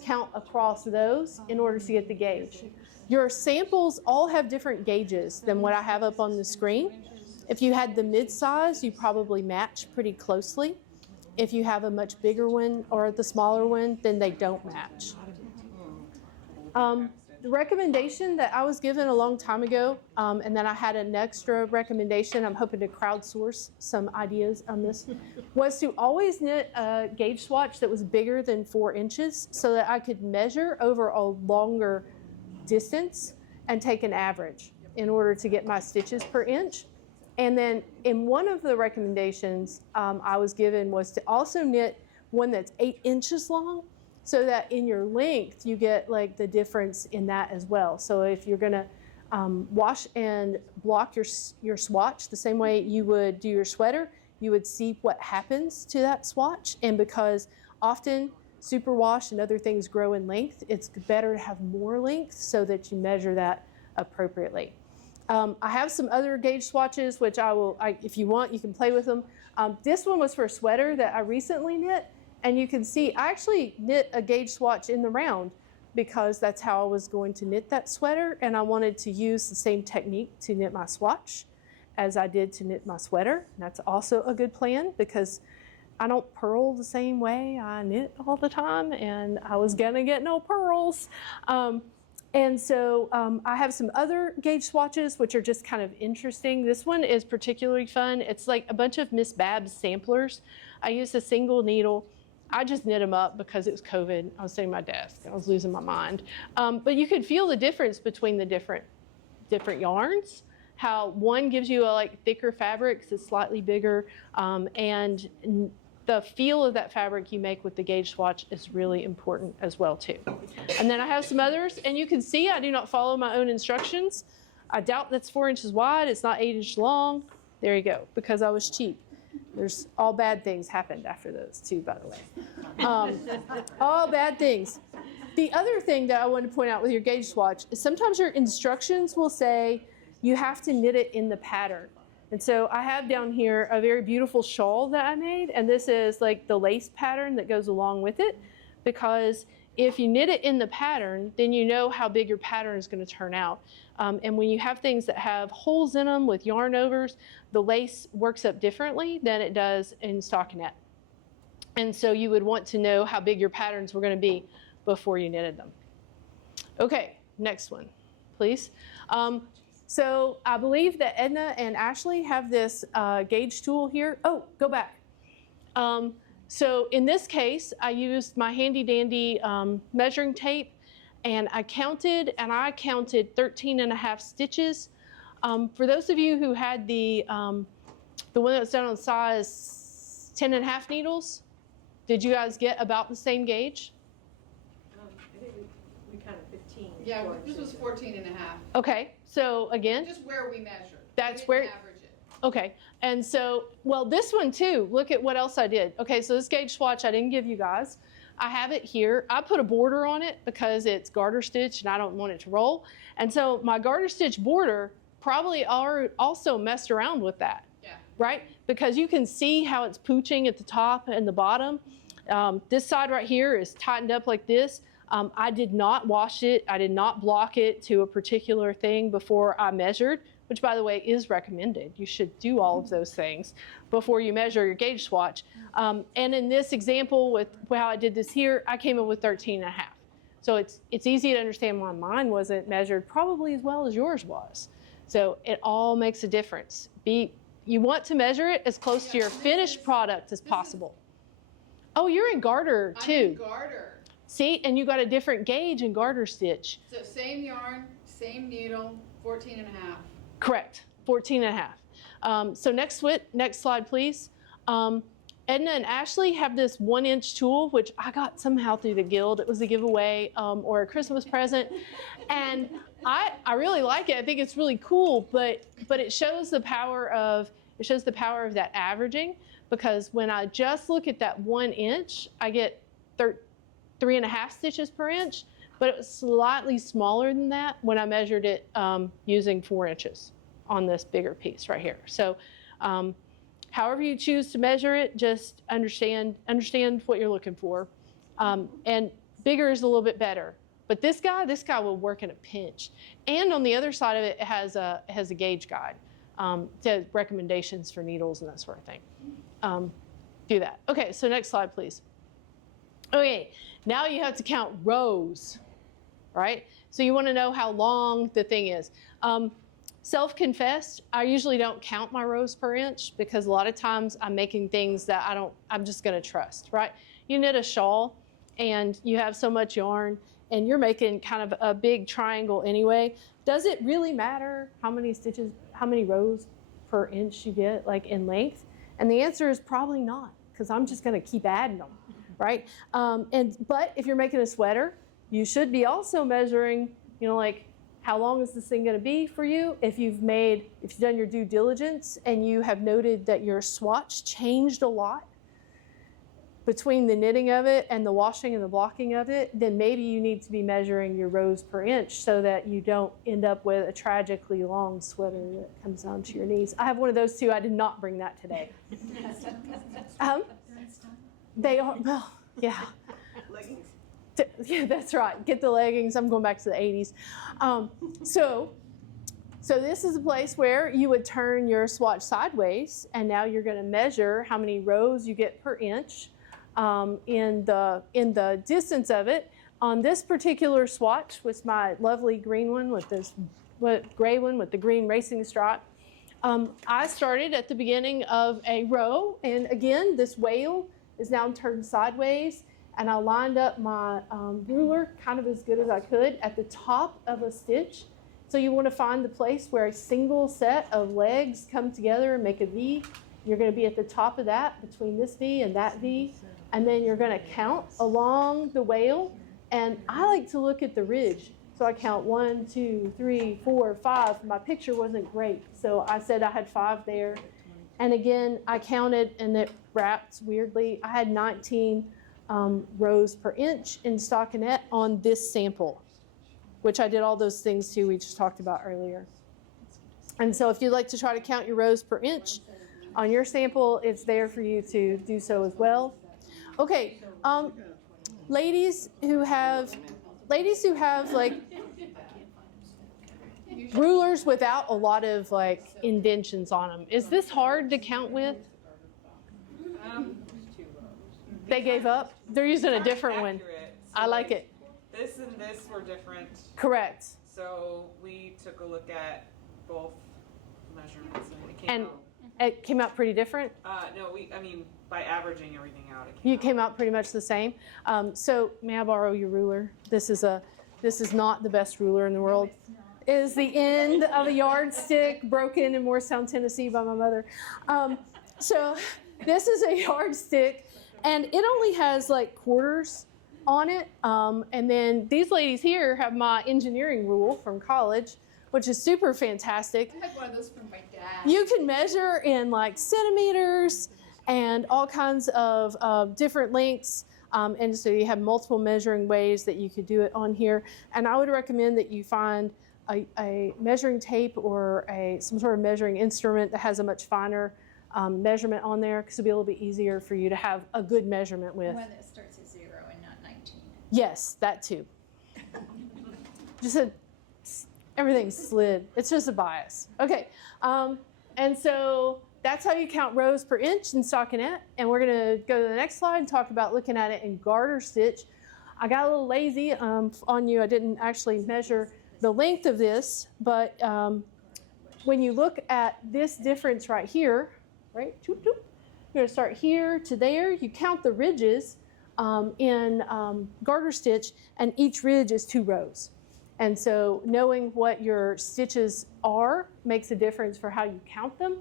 count across those in order to get the gauge. Your samples all have different gauges than what I have up on the screen. If you had the mid-size, you probably match pretty closely. If you have a much bigger one or the smaller one, then they don't match. The recommendation that I was given a long time ago, and then I had an extra recommendation, I'm hoping to crowdsource some ideas on this, was to always knit a gauge swatch that was bigger than 4 inches so that I could measure over a longer distance and take an average in order to get my stitches per inch. And then in one of the recommendations I was given was to also knit one that's 8 inches long, so that in your length you get like the difference in that as well. So if you're gonna wash and block your swatch the same way you would do your sweater, you would see what happens to that swatch. And because often superwash and other things grow in length, it's better to have more length so that you measure that appropriately. I have some other gauge swatches, which if you want, you can play with them. This one was for a sweater that I recently knit, and you can see I actually knit a gauge swatch in the round because that's how I was going to knit that sweater, and I wanted to use the same technique to knit my swatch as I did to knit my sweater. That's also a good plan because I don't purl the same way I knit all the time, and I was gonna get no pearls. And so I have some other gauge swatches which are just kind of interesting. This one is particularly fun. It's like a bunch of Miss Babs samplers. I used a single needle. I just knit them up because it was COVID. I was sitting at my desk. I was losing my mind. But you could feel the difference between the different yarns. How one gives you a thicker fabric, it's slightly bigger, and the feel of that fabric you make with the gauge swatch is really important as well too. And then I have some others, and you can see I do not follow my own instructions. I doubt that's 4 inches wide. It's not 8 inches long. There you go, because I was cheap. There's all bad things happened after those too, by the way. All bad things. The other thing that I want to point out with your gauge swatch is sometimes your instructions will say you have to knit it in the pattern. And so I have down here a very beautiful shawl that I made, and this is like the lace pattern that goes along with it, because if you knit it in the pattern, then you know how big your pattern is going to turn out. And when you have things that have holes in them with yarn overs, the lace works up differently than it does in stockinette. And so you would want to know how big your patterns were going to be before you knitted them. Okay, next one, please. So I believe that Edna and Ashley have this gauge tool here. Oh, go back. So in this case, I used my handy dandy measuring tape, and I counted 13.5 stitches. For those of you who had the one that was done on size 10.5 needles, did you guys get about the same gauge? I think we counted 15. Yeah, this was 14.5. Okay, so again, Just where we measured. That's We didn't where- average it. okay, and so, well, this one too, look at what else I did. Okay, so this gauge swatch I didn't give you guys. I have it here. I put a border on it because it's garter stitch and I don't want it to roll. And so my garter stitch border probably also messed around with that. Yeah. Right? Because you can see how it's pooching at the top and the bottom. This side right here is tightened up like this. I did not wash it. I did not block it to a particular thing before I measured, which by the way is recommended. You should do all of those things before you measure your gauge swatch. And in this example with how I did this here, I came up with 13.5. So it's easy to understand why mine wasn't measured probably as well as yours was. So it all makes a difference. You want to measure it as close to your finished product as possible. Oh, you're in garter too. I'm in garter. See, and you got a different gauge in garter stitch. So same yarn, same needle, 14.5. Correct, 14.5. So next slide, please. Edna and Ashley have this 1-inch tool, which I got somehow through the guild. It was a giveaway or a Christmas present. And I really like it. I think it's really cool, but it shows the power of that averaging, because when I just look at that 1 inch, I get 3.5 stitches per inch, but it was slightly smaller than that when I measured it using 4 inches on this bigger piece right here. So however you choose to measure it, just understand what you're looking for. And Bigger is a little bit better. But this guy will work in a pinch. And on the other side of it, it has a gauge guide, to recommendations for needles and that sort of thing. Do that. Okay, so next slide, please. Okay, now you have to count rows, right? So you want to know how long the thing is. Self-confessed, I usually don't count my rows per inch because a lot of times I'm making things that I'm just going to trust, right? You knit a shawl and you have so much yarn and you're making kind of a big triangle anyway. Does it really matter how many stitches, how many rows per inch you get, like in length? And the answer is probably not, because I'm just going to keep adding them, right? But if you're making a sweater, you should be also measuring, like how long is this thing going to be for you? If you've done your due diligence and you have noted that your swatch changed a lot between the knitting of it and the washing and the blocking of it, then maybe you need to be measuring your rows per inch so that you don't end up with a tragically long sweater that comes down to your knees. I have one of those too. I did not bring that today. They are, well, yeah. Leggings. Yeah, that's right. Get the leggings. I'm going back to the 80s. So this is a place where you would turn your swatch sideways, and now you're going to measure how many rows you get per inch in the distance of it. On this particular swatch, with my lovely green one with this gray one with the green racing stripe, I started at the beginning of a row, and again, this whale is now turned sideways. And I lined up my ruler kind of as good as I could at the top of a stitch. So you want to find the place where a single set of legs come together and make a V. You're going to be at the top of that, between this V and that V. And then you're going to count along the whale. And I like to look at the ridge. So I count 1, 2, 3, 4, 5. My picture wasn't great, so I said I had 5 there. And again, I counted, and it wrapped weirdly. I had 19 rows per inch in stockinette on this sample, which I did all those things too we just talked about earlier. And so if you'd like to try to count your rows per inch on your sample, it's there for you to do so as well. Okay, ladies who have like rulers without a lot of like indentions on them, is this hard to count with? They gave up? They're using a different one. So I like it. This and this were different. Correct. So we took a look at both measurements And and it came out pretty different? No, by averaging everything out, You came out pretty much the same. So may I borrow your ruler? This is not the best ruler in the world. It is the end of a yardstick broken in Morristown, Tennessee by my mother. So this is a yardstick. And it only has like quarters on it. And then these ladies here have my engineering rule from college, which is super fantastic. I had one of those from my dad. You can measure in like centimeters and all kinds of different lengths. And so you have multiple measuring ways that you could do it on here. And I would recommend that you find a measuring tape or some sort of measuring instrument that has a much finer measurement on there, because it'll be a little bit easier for you to have a good measurement with. One that starts at 0 and not 19. Yes, that too. Everything slid. It's just a bias. Okay, and so that's how you count rows per inch in stockinette. And we're going to go to the next slide and talk about looking at it in garter stitch. I got a little lazy on you. I didn't actually measure the length of this, but when you look at this difference right here, right? You're going to start here to there. You count the ridges in garter stitch, and each ridge is 2 rows. And so knowing what your stitches are makes a difference for how you count them.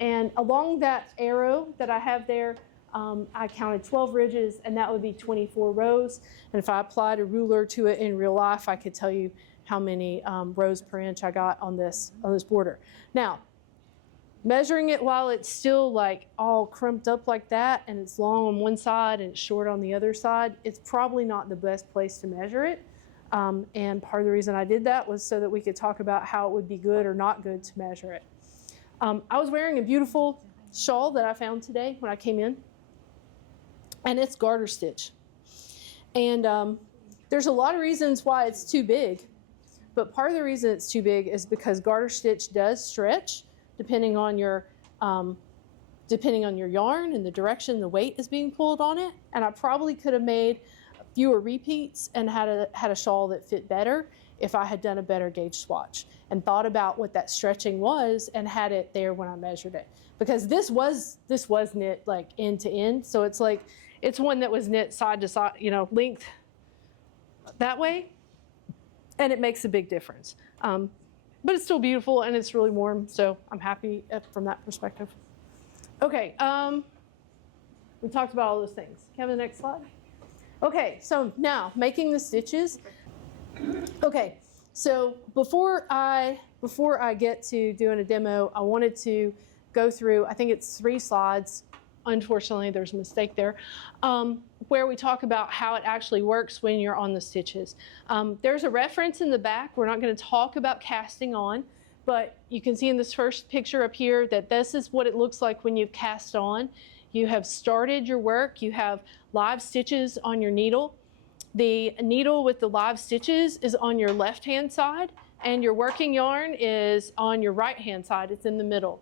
And along that arrow that I have there, I counted 12 ridges, and that would be 24 rows. And if I applied a ruler to it in real life, I could tell you how many rows per inch I got on this border. Now, measuring it while it's still like all crumped up like that, and it's long on one side and it's short on the other side, it's probably not the best place to measure it. And part of the reason I did that was so that we could talk about how it would be good or not good to measure it. I was wearing a beautiful shawl that I found today when I came in, and it's garter stitch. And there's a lot of reasons why it's too big, but part of the reason it's too big is because garter stitch does stretch depending on your yarn and the direction the weight is being pulled on it. And I probably could have made fewer repeats and had a shawl that fit better if I had done a better gauge swatch and thought about what that stretching was and had it there when I measured it. Because this was knit like end to end, so it's one that was knit side to side, length that way, and it makes a big difference. But it's still beautiful and it's really warm, so I'm happy from that perspective. Okay, we talked about all those things. Can I have the next slide? Okay, so now making the stitches. Okay, so before I get to doing a demo, I wanted to go through, I think it's 3 slides. Unfortunately, there's a mistake there, where we talk about how it actually works when you're on the stitches. There's a reference in the back. We're not going to talk about casting on, but you can see in this first picture up here that this is what it looks like when you've cast on. You have started your work. You have live stitches on your needle. The needle with the live stitches is on your left-hand side, and your working yarn is on your right-hand side. It's in the middle.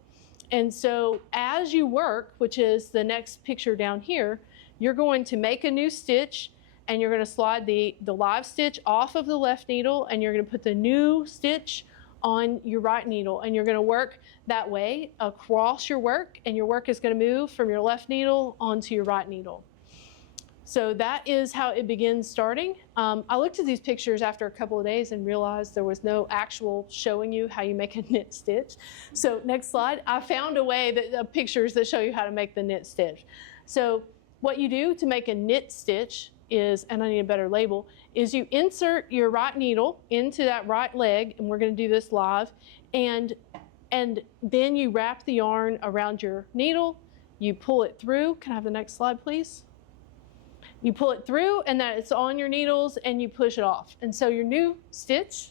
And so as you work, which is the next picture down here, you're going to make a new stitch, and you're going to slide the live stitch off of the left needle, and you're going to put the new stitch on your right needle, and you're going to work that way across your work, and your work is going to move from your left needle onto your right needle. So that is how it begins starting. I looked at these pictures after a couple of days and realized there was no actual showing you how you make a knit stitch. So next slide. I found a way that pictures that show you how to make the knit stitch. So what you do to make a knit stitch is, and I need a better label, is you insert your right needle into that right leg, and we're going to do this live, and then you wrap the yarn around your needle, you pull it through. Can I have the next slide, please? You pull it through, and that it's on your needles, and you push it off. And so your new stitch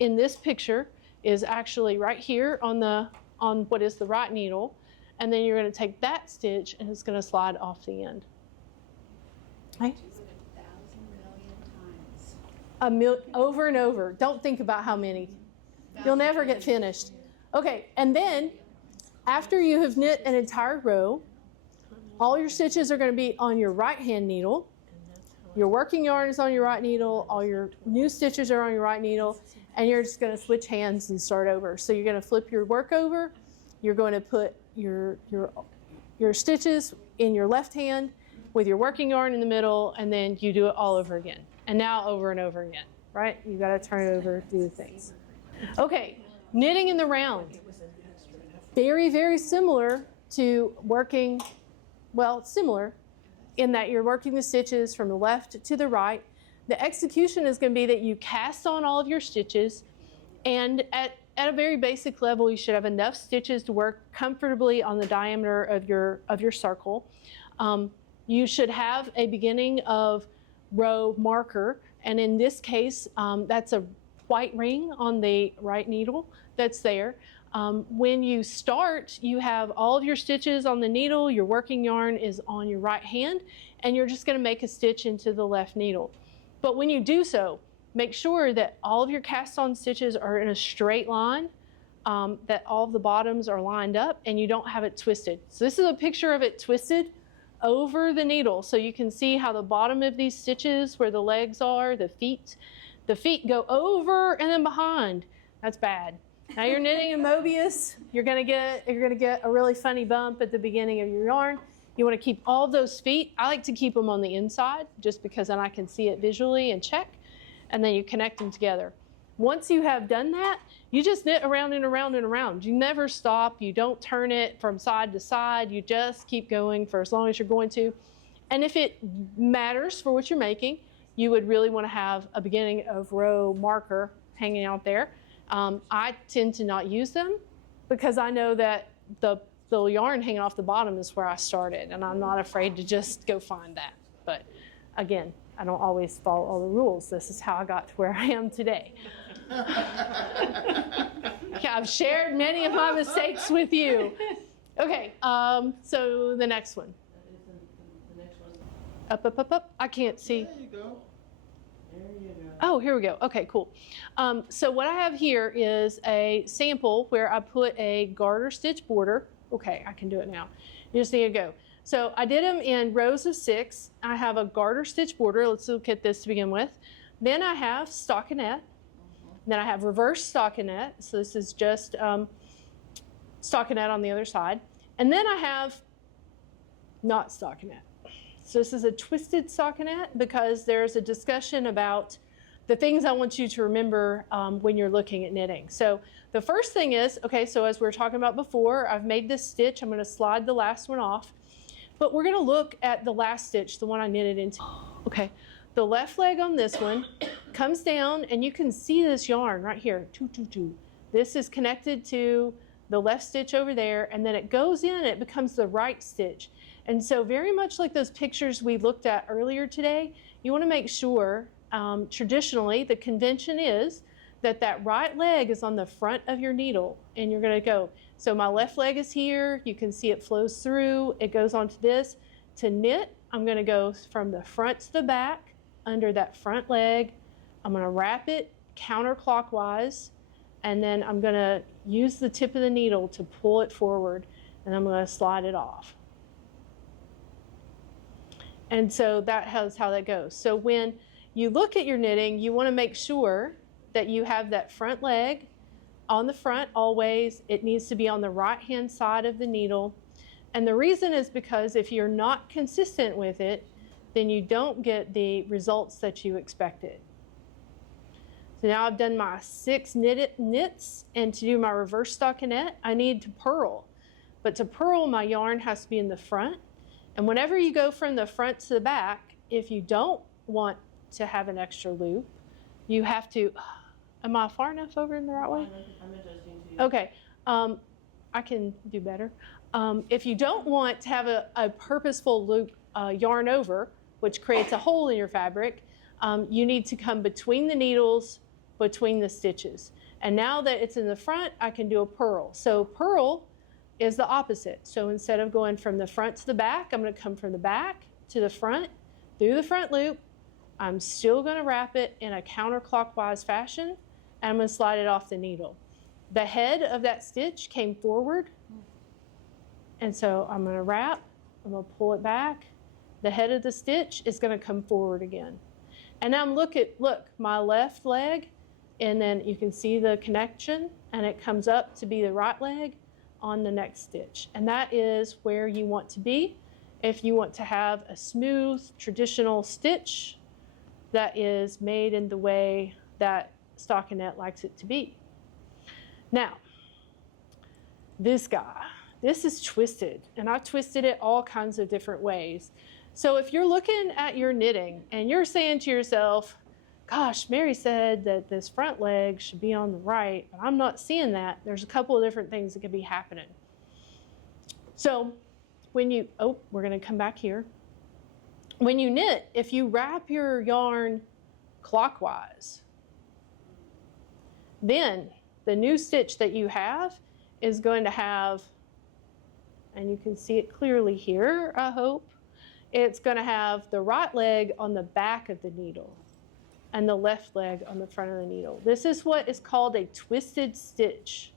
in this picture is actually right here on what is the right needle, and then you're going to take that stitch, and it's going to slide off the end. Okay? Over and over. Don't think about how many. You'll never get finished. Okay, and then after you have knit an entire row, all your stitches are going to be on your right-hand needle. Your working yarn is on your right needle. All your new stitches are on your right needle. And you're just going to switch hands and start over. So you're going to flip your work over. You're going to put your stitches in your left hand with your working yarn in the middle, and then you do it all over again. And now over and over again, right? You've got to turn it over, do the things. Okay, knitting in the round. Very, very similar to working, well, similar in that you're working the stitches from the left to the right. The execution is going to be that you cast on all of your stitches, and at a very basic level, you should have enough stitches to work comfortably on the diameter of your circle. You should have a beginning of row marker, and in this case, that's a white ring on the right needle that's there. When you start, you have all of your stitches on the needle, your working yarn is on your right hand, and you're just going to make a stitch into the left needle. But when you do so, make sure that all of your cast on stitches are in a straight line, that all of the bottoms are lined up, and you don't have it twisted. So this is a picture of it twisted over the needle, so you can see how the bottom of these stitches, where the legs are, the feet go over and then behind. That's bad. Now you're knitting in Mobius, you're gonna get a really funny bump at the beginning of your yarn. You want to keep all of those feet. I like to keep them on the inside just because then I can see it visually and check, and then you connect them together. Once you have done that, you just knit around and around and around. You never stop. You don't turn it from side to side. You just keep going for as long as you're going to. And if it matters for what you're making, you would really want to have a beginning of row marker hanging out there. I tend to not use them because I know that the yarn hanging off the bottom is where I started, and I'm not afraid to just go find that. But again, I don't always follow all the rules. This is how I got to where I am today. I've shared many of my mistakes with you. Okay, so the next one. Up, up, up, up. I can't see. There you go. There you go. Oh, here we go. Okay, cool. So what I have here is a sample where I put a garter stitch border. Okay, I can do it now. You just need to go. So I did them in rows of 6. I have a garter stitch border. Let's look at this to begin with. Then I have stockinette. Then I have reverse stockinette. So this is just stockinette on the other side. And then I have not stockinette. So this is a twisted stockinette because there's a discussion about the things I want you to remember when you're looking at knitting. So the first thing is, okay, so as we were talking about before, I've made this stitch. I'm going to slide the last one off. But we're going to look at the last stitch, the one I knitted into. Okay, the left leg on this one comes down, and you can see this yarn right here. This is connected to the left stitch over there, and then it goes in, it becomes the right stitch. And so very much like those pictures we looked at earlier today, you want to make sure, traditionally, the convention is that that right leg is on the front of your needle, and you're going to go. So my left leg is here. You can see it flows through. It goes onto this. To knit, I'm going to go from the front to the back under that front leg. I'm going to wrap it counterclockwise, and then I'm going to use the tip of the needle to pull it forward, and I'm going to slide it off. And so that's how that goes. So when you look at your knitting, you want to make sure that you have that front leg on the front always. It needs to be on the right-hand side of the needle. And the reason is because if you're not consistent with it, then you don't get the results that you expected. So now I've done my 6 knits, and to do my reverse stockinette, I need to purl. But to purl, my yarn has to be in the front. And whenever you go from the front to the back, if you don't want to have an extra loop, you have to, am I far enough over in the right way? I'm adjusting to you. Okay, I can do better. If you don't want to have a purposeful loop yarn over, which creates a hole in your fabric, you need to come between the needles, between the stitches. And now that it's in the front, I can do a purl. So purl is the opposite. So instead of going from the front to the back, I'm going to come from the back to the front, through the front loop. I'm still going to wrap it in a counterclockwise fashion, and I'm going to slide it off the needle. The head of that stitch came forward, and so I'm going to wrap, I'm going to pull it back. The head of the stitch is going to come forward again. And now look, my left leg, and then you can see the connection, and it comes up to be the right leg on the next stitch. And that is where you want to be if you want to have a smooth, traditional stitch that is made in the way that stockinette likes it to be. Now, this guy, this is twisted, and I twisted it all kinds of different ways. So if you're looking at your knitting and you're saying to yourself, gosh, Mary said that this front leg should be on the right, but I'm not seeing that. There's a couple of different things that could be happening. So when you, we're going to come back here. When you knit, if you wrap your yarn clockwise, then the new stitch that you have is going to have, and you can see it clearly here, I hope, it's going to have the right leg on the back of the needle and the left leg on the front of the needle. This is what is called a twisted stitch.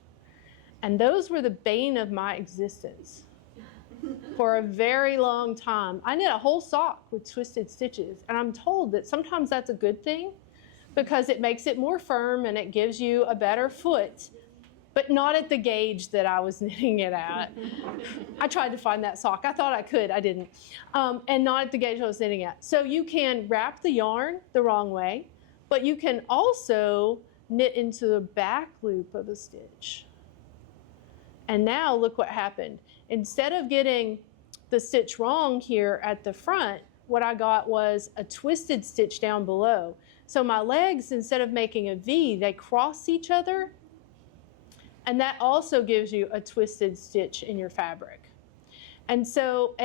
And those were the bane of my existence for a very long time. I knit a whole sock with twisted stitches, and I'm told that sometimes that's a good thing because it makes it more firm and it gives you a better foot, but not at the gauge that I was knitting it at. I tried to find that sock. I thought I could, I didn't. And not at the gauge I was knitting at. So you can wrap the yarn the wrong way, but you can also knit into the back loop of a stitch. And now look what happened. Instead of getting the stitch wrong here at the front, what I got was a twisted stitch down below. So my legs, instead of making a V, they cross each other. And that also gives you a twisted stitch in your fabric. And so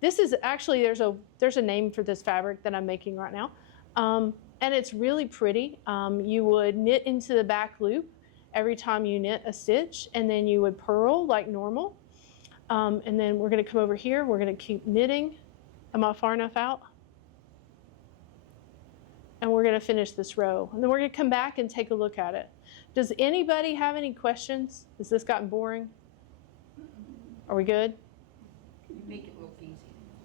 this is actually, there's a name for this fabric that I'm making right now. And it's really pretty. You would knit into the back loop every time you knit a stitch, and then you would purl like normal. And then we're going to come over here. We're going to keep knitting. Am I far enough out? and we're going to finish this row. And then we're going to come back and take a look at it. Does anybody have any questions? Has this gotten boring? Are we good? You make it look easy.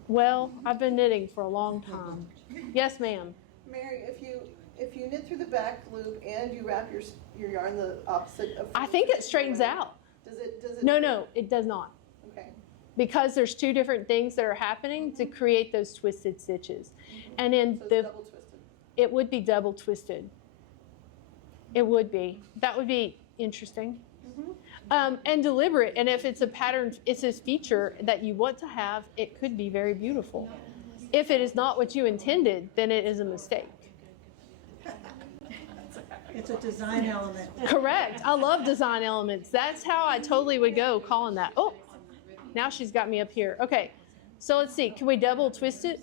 Well, I've been knitting for a long time. Yes, ma'am. Mary, if you knit through the back loop and you wrap your yarn the opposite of. I think it straightens out. Does it? No, it does not. Okay. Because there's two different things that are happening to create those twisted stitches. And in So it's the, double twisted. it would be double twisted. It would be. That would be interesting. And deliberate. And if it's a pattern, it's a feature that you want to have, it could be very beautiful. If it is not what you intended, then it is a mistake. It's a design element. Correct. I love design elements. That's how I totally would go calling that. Oh, now she's got me up here. Okay, so let's see. Can we double twist it?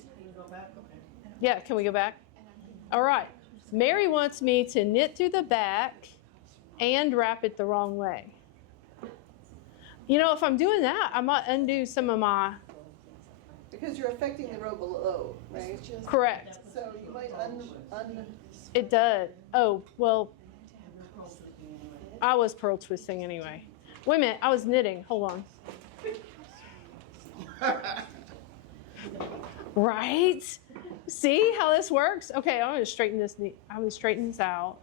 Yeah, can we go back? All right. Mary wants me to knit through the back and wrap it the wrong way. You know, if I'm doing that, I might undo some of my... Because you're affecting the row below, right? Correct. So you might It does. Oh, well, I was purl twisting anyway. Wait a minute, I was knitting. Hold on. Right? See how this works? Okay, I'm gonna straighten this. I'm gonna straighten this out.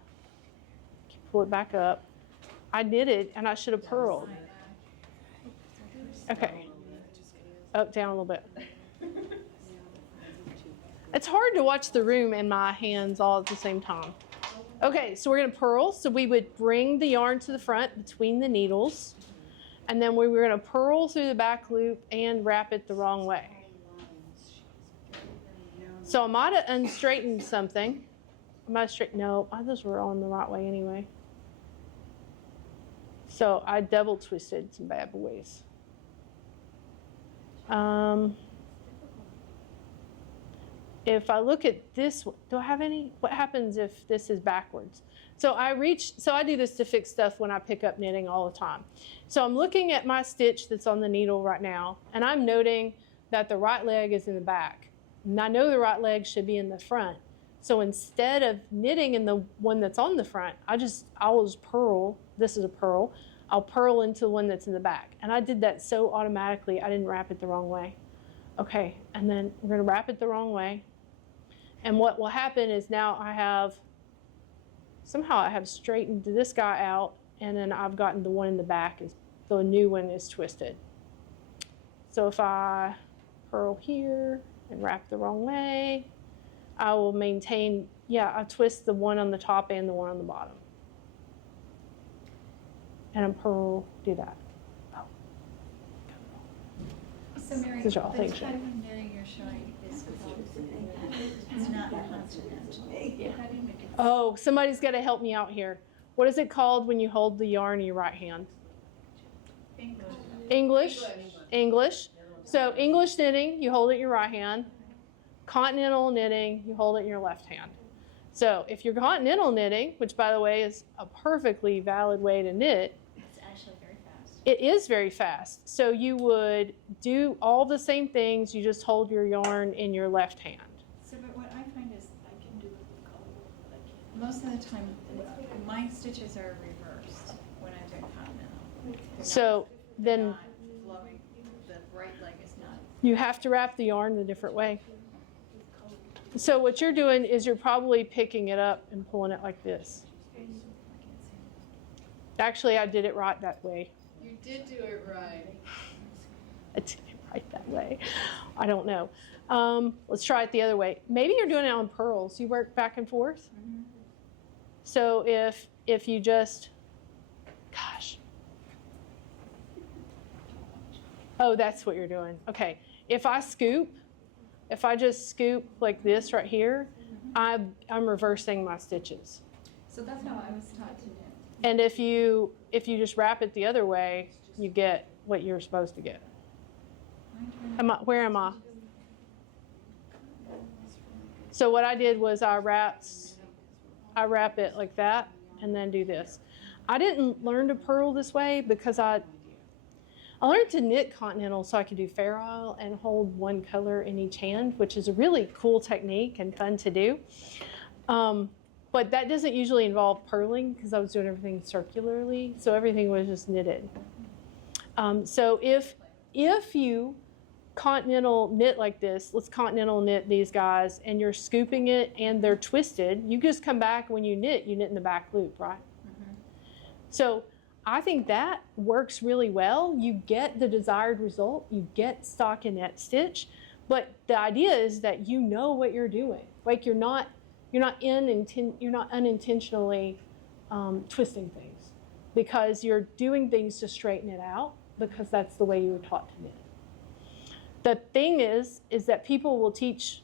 Pull it back up. I knitted and I should have purled. Okay. Up, down a little bit. It's hard to watch the room and my hands all at the same time. Okay, so we're gonna purl. So we would bring the yarn to the front between the needles, and then we were gonna purl through the back loop and wrap it the wrong way. So I might have unstraightened something. I might have straightened, no, I just were on the right way anyway. So I double twisted some bad boys. If I look at this, do I have any? What happens if this is backwards? So I do this to fix stuff when I pick up knitting all the time. So I'm looking at my stitch that's on the needle right now, and I'm noting that the right leg is in the back. And I know the right leg should be in the front. So instead of knitting in the one that's on the front, I will just purl. This is a purl. I'll purl into the one that's in the back. And I did that so automatically, I didn't wrap it the wrong way. Okay, and then we're gonna wrap it the wrong way. And what will happen is now somehow I have straightened this guy out, and then I've gotten the one in the back, the new one is twisted. So if I purl here and wrap the wrong way, I will maintain, I twist the one on the top and the one on the bottom. And I'm purl, do that. Oh. So Mary, Good the job, type thanks, Shay. of knitting you're showing is it's not consonant. How do you make it? Oh, somebody's got to help me out here. What is it called when you hold the yarn in your right hand? English. So English knitting, you hold it in your right hand. Continental knitting, you hold it in your left hand. So if you're continental knitting, which by the way is a perfectly valid way to knit, It's actually very fast. it is very fast. So you would do all the same things, you just hold your yarn in your left hand. So, but what I find is I can do it with color. Like, most of the time, my stitches are reversed when I'm doing continental. So then Not flowing. The right leg is not. you have to wrap the yarn a different way. So what you're doing is you're probably picking it up and pulling it like this. Actually, I did it right that way. You did do it right. I did it right that way. I don't know. Let's try it the other way. Maybe you're doing it on purls. You work back and forth. So if you just, gosh. Oh, that's what you're doing. Okay. If I just scoop like this right here, I'm reversing my stitches. So that's how I was taught to knit. And if you just wrap it the other way, you get what you're supposed to get. Where am I? So what I did was I wrap it like that and then do this. I didn't learn to purl this way because I learned to knit continental so I could do fair isle and hold one color in each hand, which is a really cool technique and fun to do. But that doesn't usually involve purling because I was doing everything circularly, so everything was just knitted. So if you continental knit like this, let's continental knit these guys, and you're scooping it and they're twisted, you just come back when you knit in the back loop, right? So I think that works really well. You get the desired result, you get stockinette stitch, but the idea is that you know what you're doing. Like you're not unintentionally twisting things because you're doing things to straighten it out because that's the way you were taught to knit. The thing is that people will teach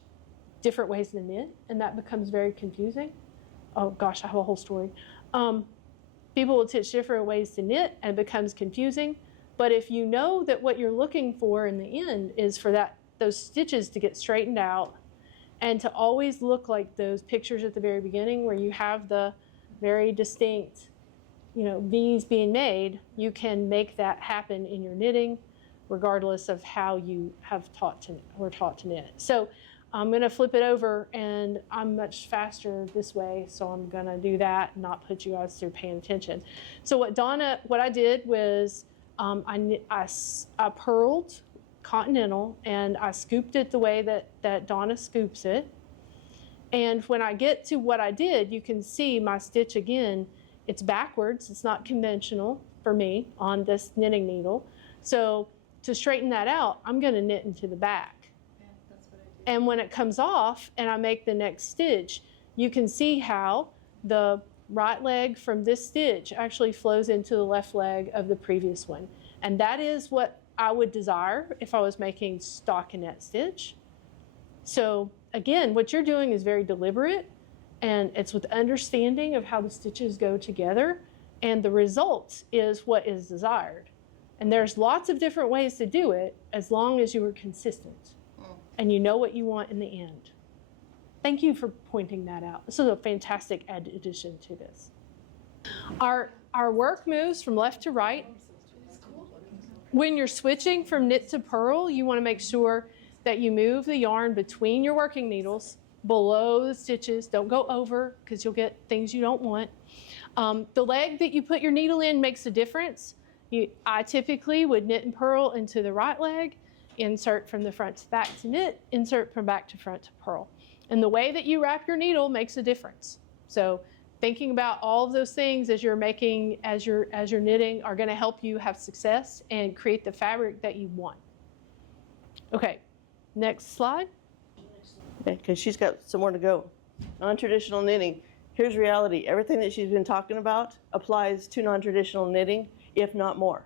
different ways to knit, and that becomes very confusing. Oh gosh, I have a whole story. People will teach different ways to knit, and it becomes confusing. But if you know that what you're looking for in the end is for those stitches to get straightened out, and to always look like those pictures at the very beginning where you have the very distinct, V's being made, you can make that happen in your knitting, regardless of how you were taught to knit. So I'm going to flip it over, and I'm much faster this way, so I'm going to do that and not put you guys through paying attention. So what I did was I purled continental, and I scooped it the way that Donna scoops it. And when I get to what I did, you can see my stitch again. It's backwards. It's not conventional for me on this knitting needle. So to straighten that out, I'm going to knit into the back. Yeah, that's what I do. And when it comes off and I make the next stitch, you can see how the right leg from this stitch actually flows into the left leg of the previous one. And that is what I would desire if I was making stockinette stitch. So again, what you're doing is very deliberate, and it's with understanding of how the stitches go together, and the result is what is desired. And there's lots of different ways to do it as long as you are consistent and you know what you want in the end. Thank you for pointing that out. This is a fantastic addition to this. Our work moves from left to right. When you're switching from knit to purl, you want to make sure that you move the yarn between your working needles below the stitches. Don't go over because you'll get things you don't want. The leg that you put your needle in makes a difference. I typically would knit and purl into the right leg, insert from the front to back to knit, insert from back to front to purl. And the way that you wrap your needle makes a difference. So thinking about all of those things as you're knitting are going to help you have success and create the fabric that you want. Okay, next slide. Okay, because she's got somewhere to go. Non-traditional knitting. Here's reality. Everything that she's been talking about applies to non-traditional knitting, if not more.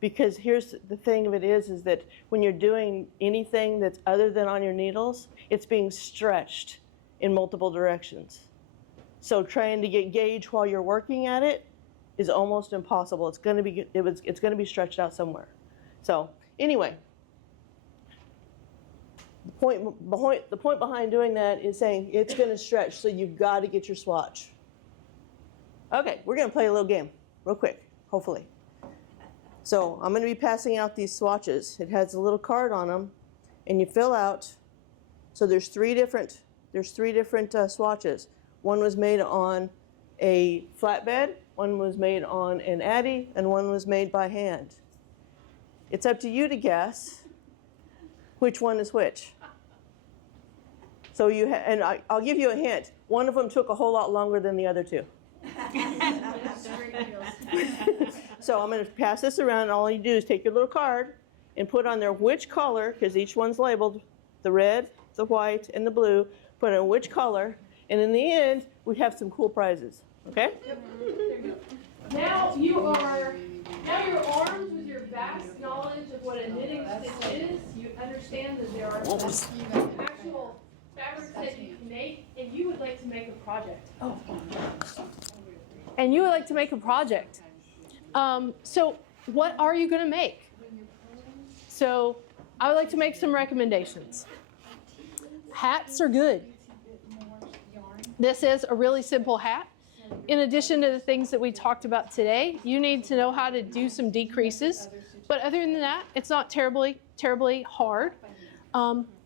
Because here's the thing of it is that when you're doing anything that's other than on your needles, it's being stretched in multiple directions. So trying to get gauge while you're working at it is almost impossible. It's going to be stretched out somewhere. So anyway, the point behind doing that is saying it's going to stretch, so you've got to get your swatch. Okay, we're going to play a little game real quick, hopefully. So I'm going to be passing out these swatches. It has a little card on them, and you fill out. So there's three different swatches. One was made on a flatbed, one was made on an Addy, and one was made by hand. It's up to you to guess which one is which. So and I'll give you a hint. One of them took a whole lot longer than the other two. So I'm going to pass this around, and all you do is take your little card and put on there which color, because each one's labeled, the red, the white, and the blue, put on which color, and in the end, we have some cool prizes, okay? Now you're armed with your vast knowledge of what a knitting stitch is. You understand that there are actual fabrics that you can make, and you would like to make a project. And you would like to make a project. So what are you going to make? So I would like to make some recommendations. Hats are good. This is a really simple hat. In addition to the things that we talked about today, you need to know how to do some decreases. But other than that, it's not terribly hard.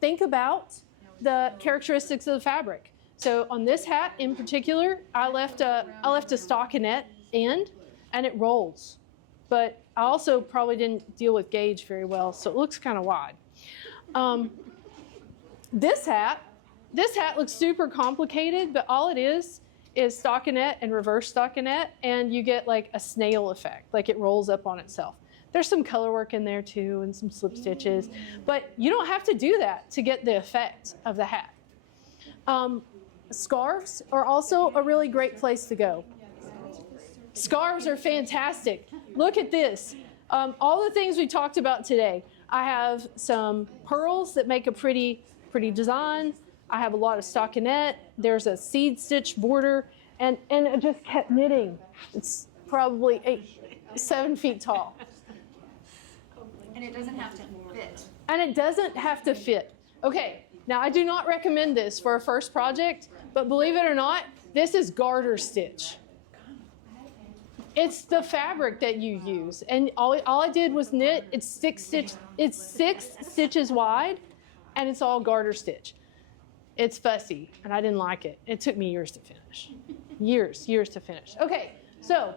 Think about the characteristics of the fabric. So on this hat in particular, I left a stockinette end, and it rolls. But I also probably didn't deal with gauge very well, so it looks kind of wide. This hat looks super complicated, but all it is stockinette and reverse stockinette, and you get like a snail effect, like it rolls up on itself. There's some color work in there too and some slip stitches, but you don't have to do that to get the effect of the hat. Scarves are also a really great place to go. Scarves are fantastic. Look at this. All the things we talked about today. I have some pearls that make a pretty design. I have a lot of stockinette. There's a seed stitch border, and I just kept knitting. It's probably 7 feet tall. And it doesn't have to fit. And it doesn't have to fit. Okay, now I do not recommend this for a first project, but believe it or not, this is garter stitch. It's the fabric that you use, and all I did was knit. It's 6 stitches wide, and it's all garter stitch. It's fussy, and I didn't like it. It took me years to finish. Years to finish. Okay, so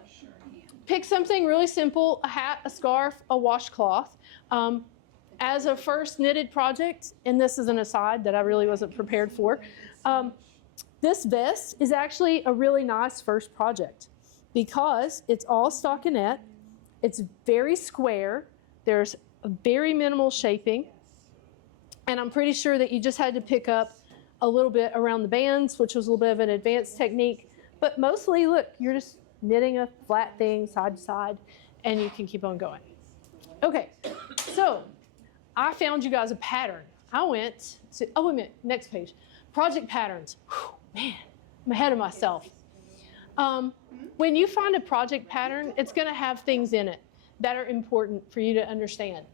pick something really simple: a hat, a scarf, a washcloth. As a first knitted project, and this is an aside that I really wasn't prepared for, this vest is actually a really nice first project because it's all stockinette, it's very square, there's a very minimal shaping, and I'm pretty sure that you just had to pick up a little bit around the bands, which was a little bit of an advanced technique, but mostly, look, you're just knitting a flat thing side to side, and you can keep on going. Okay, so I found you guys a pattern. I went to, oh wait a minute, next page. Project patterns. Whew, man, I'm ahead of myself. When you find a project pattern, it's gonna have things in it that are important for you to understand.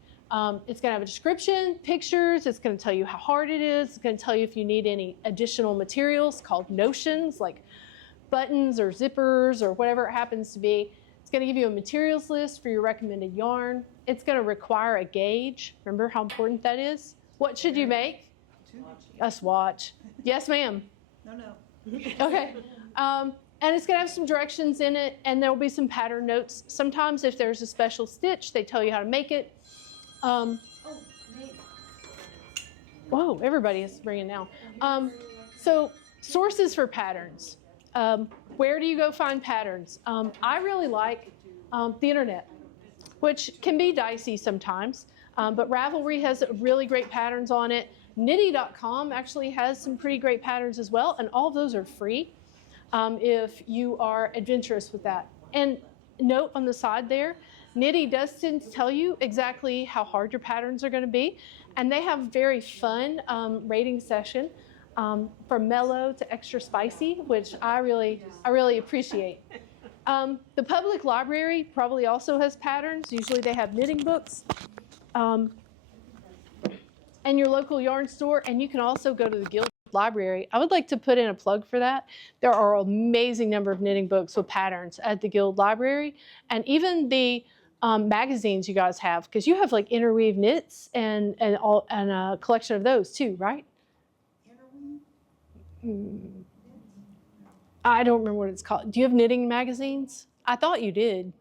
It's gonna have a description, pictures, it's gonna tell you how hard it is, it's gonna tell you if you need any additional materials called notions, like buttons or zippers or whatever it happens to be. It's gonna give you a materials list for your recommended yarn. It's gonna require a gauge. Remember how important that is? What should you make? A swatch. Yes, ma'am. No. Okay. And it's gonna have some directions in it, and there'll be some pattern notes. Sometimes if there's a special stitch, they tell you how to make it. Whoa, everybody is bringing now. So sources for patterns. Where do you go find patterns? I really like the internet, which can be dicey sometimes, but Ravelry has really great patterns on it. Nitty.com actually has some pretty great patterns as well, and all of those are free if you are adventurous with that. And note on the side there, Nitty does tend to tell you exactly how hard your patterns are going to be, and they have very fun rating session from mellow to extra spicy, which I really appreciate. The public library probably also has patterns. Usually they have knitting books. And your local yarn store, and you can also go to the Guild Library. I would like to put in a plug for that. There are an amazing number of knitting books with patterns at the Guild Library, and even the magazines you guys have, because you have like interweave knits and a collection of those too, right? I don't remember what it's called. Do you have knitting magazines? I thought you did.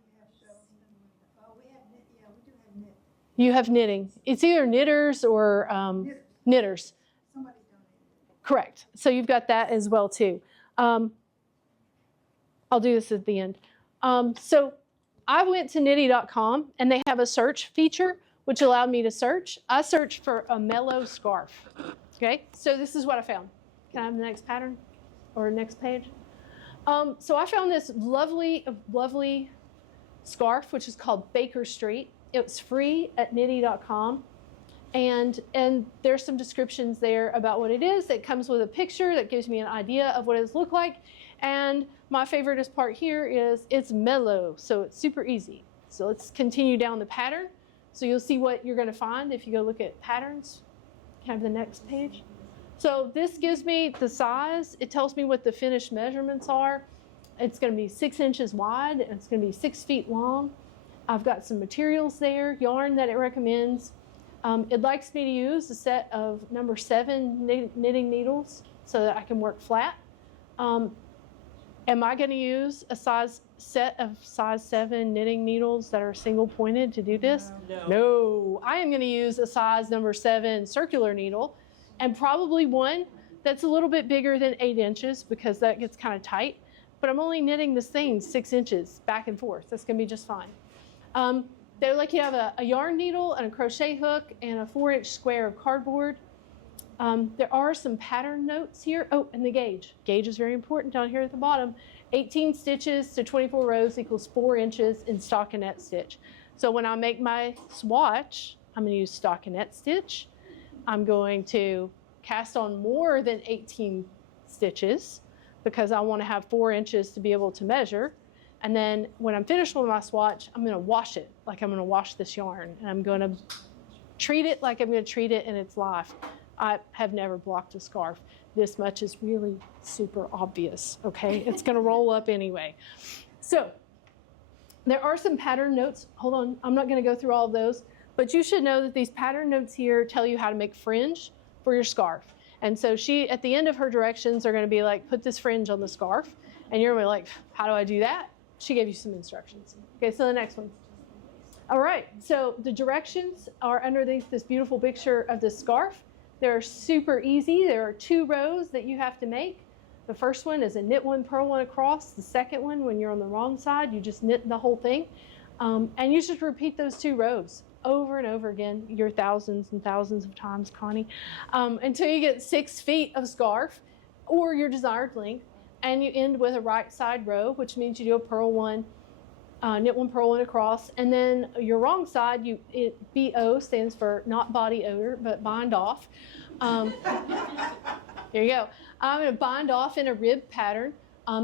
You have knitting. It's either knitters or knitters. Correct. So you've got that as well too. I'll do this at the end. So I went to nitty.com and they have a search feature which allowed me to search. I searched for a mellow scarf. Okay, so this is what I found. Can I have the next pattern or next page? So I found this lovely scarf which is called Baker Street. It's free at nitty.com, and there's some descriptions there about what it is. It comes with a picture that gives me an idea of what it looks like, and my favoriteest part here is it's mellow, so it's super easy. So let's continue down the pattern. So you'll see what you're going to find if you go look at patterns. Can I have the next page? So this gives me the size. It tells me what the finished measurements are. It's going to be 6 inches wide, and it's going to be 6 feet long. I've got some materials there, yarn that it recommends. It likes me to use a set of number 7 knitting needles so that I can work flat. Am I going to use a set of size 7 knitting needles that are single pointed to do this? No. I am going to use a size number 7 circular needle, and probably one that's a little bit bigger than 8 inches because that gets kind of tight. But I'm only knitting this thing 6 inches back and forth. That's going to be just fine. They like you have a yarn needle and a crochet hook and a 4-inch square of cardboard. There are some pattern notes here. Oh, and the gauge. Gauge is very important down here at the bottom. 18 stitches to 24 rows equals 4 inches in stockinette stitch. So when I make my swatch, I'm going to use stockinette stitch. I'm going to cast on more than 18 stitches because I want to have 4 inches to be able to measure. And then when I'm finished with my swatch, I'm going to wash it like I'm going to wash this yarn. And I'm going to treat it like I'm going to treat it in its life. I have never blocked a scarf. This much is really super obvious, okay? It's going to roll up anyway. So there are some pattern notes. Hold on, I'm not going to go through all of those. But you should know that these pattern notes here tell you how to make fringe for your scarf. And so she, at the end of her directions, are going to be like, put this fringe on the scarf. And you're going to be like, how do I do that? She gave you some instructions. Okay, so the next one. All right, so the directions are underneath this beautiful picture of the scarf. They're super easy. There are 2 rows that you have to make. The first one is a knit 1, purl 1 across. The second one, when you're on the wrong side, you just knit the whole thing. And you should repeat those 2 rows over and over again, your thousands and thousands of times, Connie, until you get 6 feet of scarf or your desired length. And you end with a right side row, which means you do a purl 1, knit 1, purl 1 across, and then your wrong side, BO stands for not body odor, but bind off. There you go. I'm going to bind off in a rib pattern.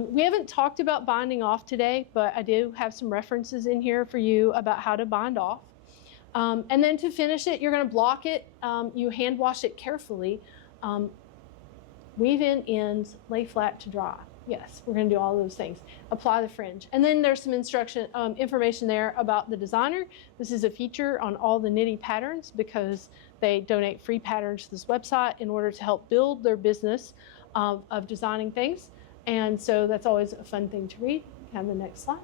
We haven't talked about binding off today, but I do have some references in here for you about how to bind off. And then to finish it, you're going to block it. You hand wash it carefully. Weave in ends, lay flat to dry. Yes, we're going to do all those things. Apply the fringe. And then there's some information there about the designer. This is a feature on all the Knitty patterns because they donate free patterns to this website in order to help build their business of designing things. And so that's always a fun thing to read. Have the next slide.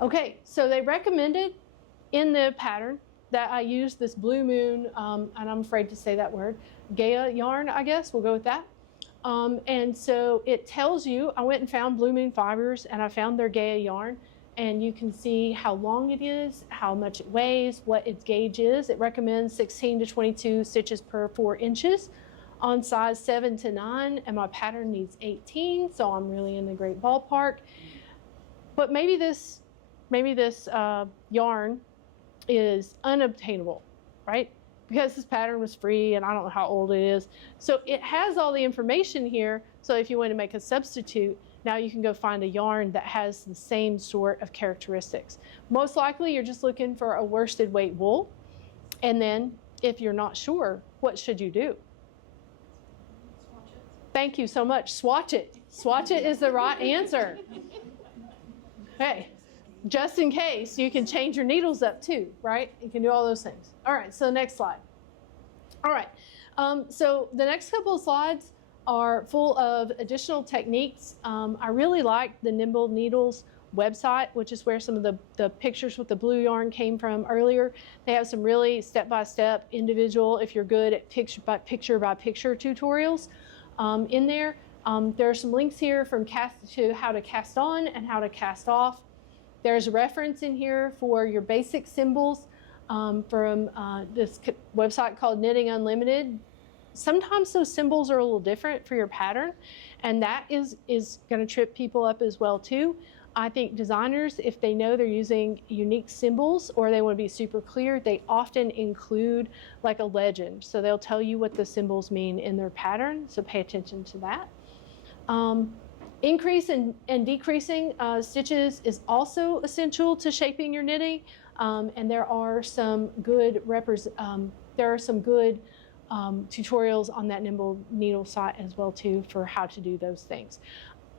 Okay, so they recommended in the pattern that I use this Blue Moon, and I'm afraid to say that word, Gaia yarn, I guess. We'll go with that. And so it tells you, I went and found Blue Moon fibers and I found their Gaia yarn, and you can see how long it is, how much it weighs, what its gauge is. It recommends 16 to 22 stitches per 4 inches on size 7 to 9, and my pattern needs 18, so I'm really in the great ballpark. But maybe this yarn is unobtainable, right? Because this pattern was free and I don't know how old it is. So it has all the information here. So if you want to make a substitute, now you can go find a yarn that has the same sort of characteristics. Most likely you're just looking for a worsted weight wool. And then if you're not sure, what should you do? Swatch it. Thank you so much. Swatch it. Swatch it is the right answer. Okay. Just in case, you can change your needles up too, right? You can do all those things. All right, so next slide. All right, so the next couple of slides are full of additional techniques. I really like the Nimble Needles website, which is where some of the pictures with the blue yarn came from earlier. They have some really step-by-step individual, if you're good at picture-by-picture tutorials in there. There are some links here from to how to cast on and how to cast off. There's a reference in here for your basic symbols from this website called Knitting Unlimited. Sometimes those symbols are a little different for your pattern, and that is going to trip people up as well too. I think designers, if they know they're using unique symbols or they want to be super clear, they often include like a legend. So they'll tell you what the symbols mean in their pattern, so pay attention to that. Increase and decreasing stitches is also essential to shaping your knitting, and there are some good tutorials on that Nimble Needle site as well too for how to do those things.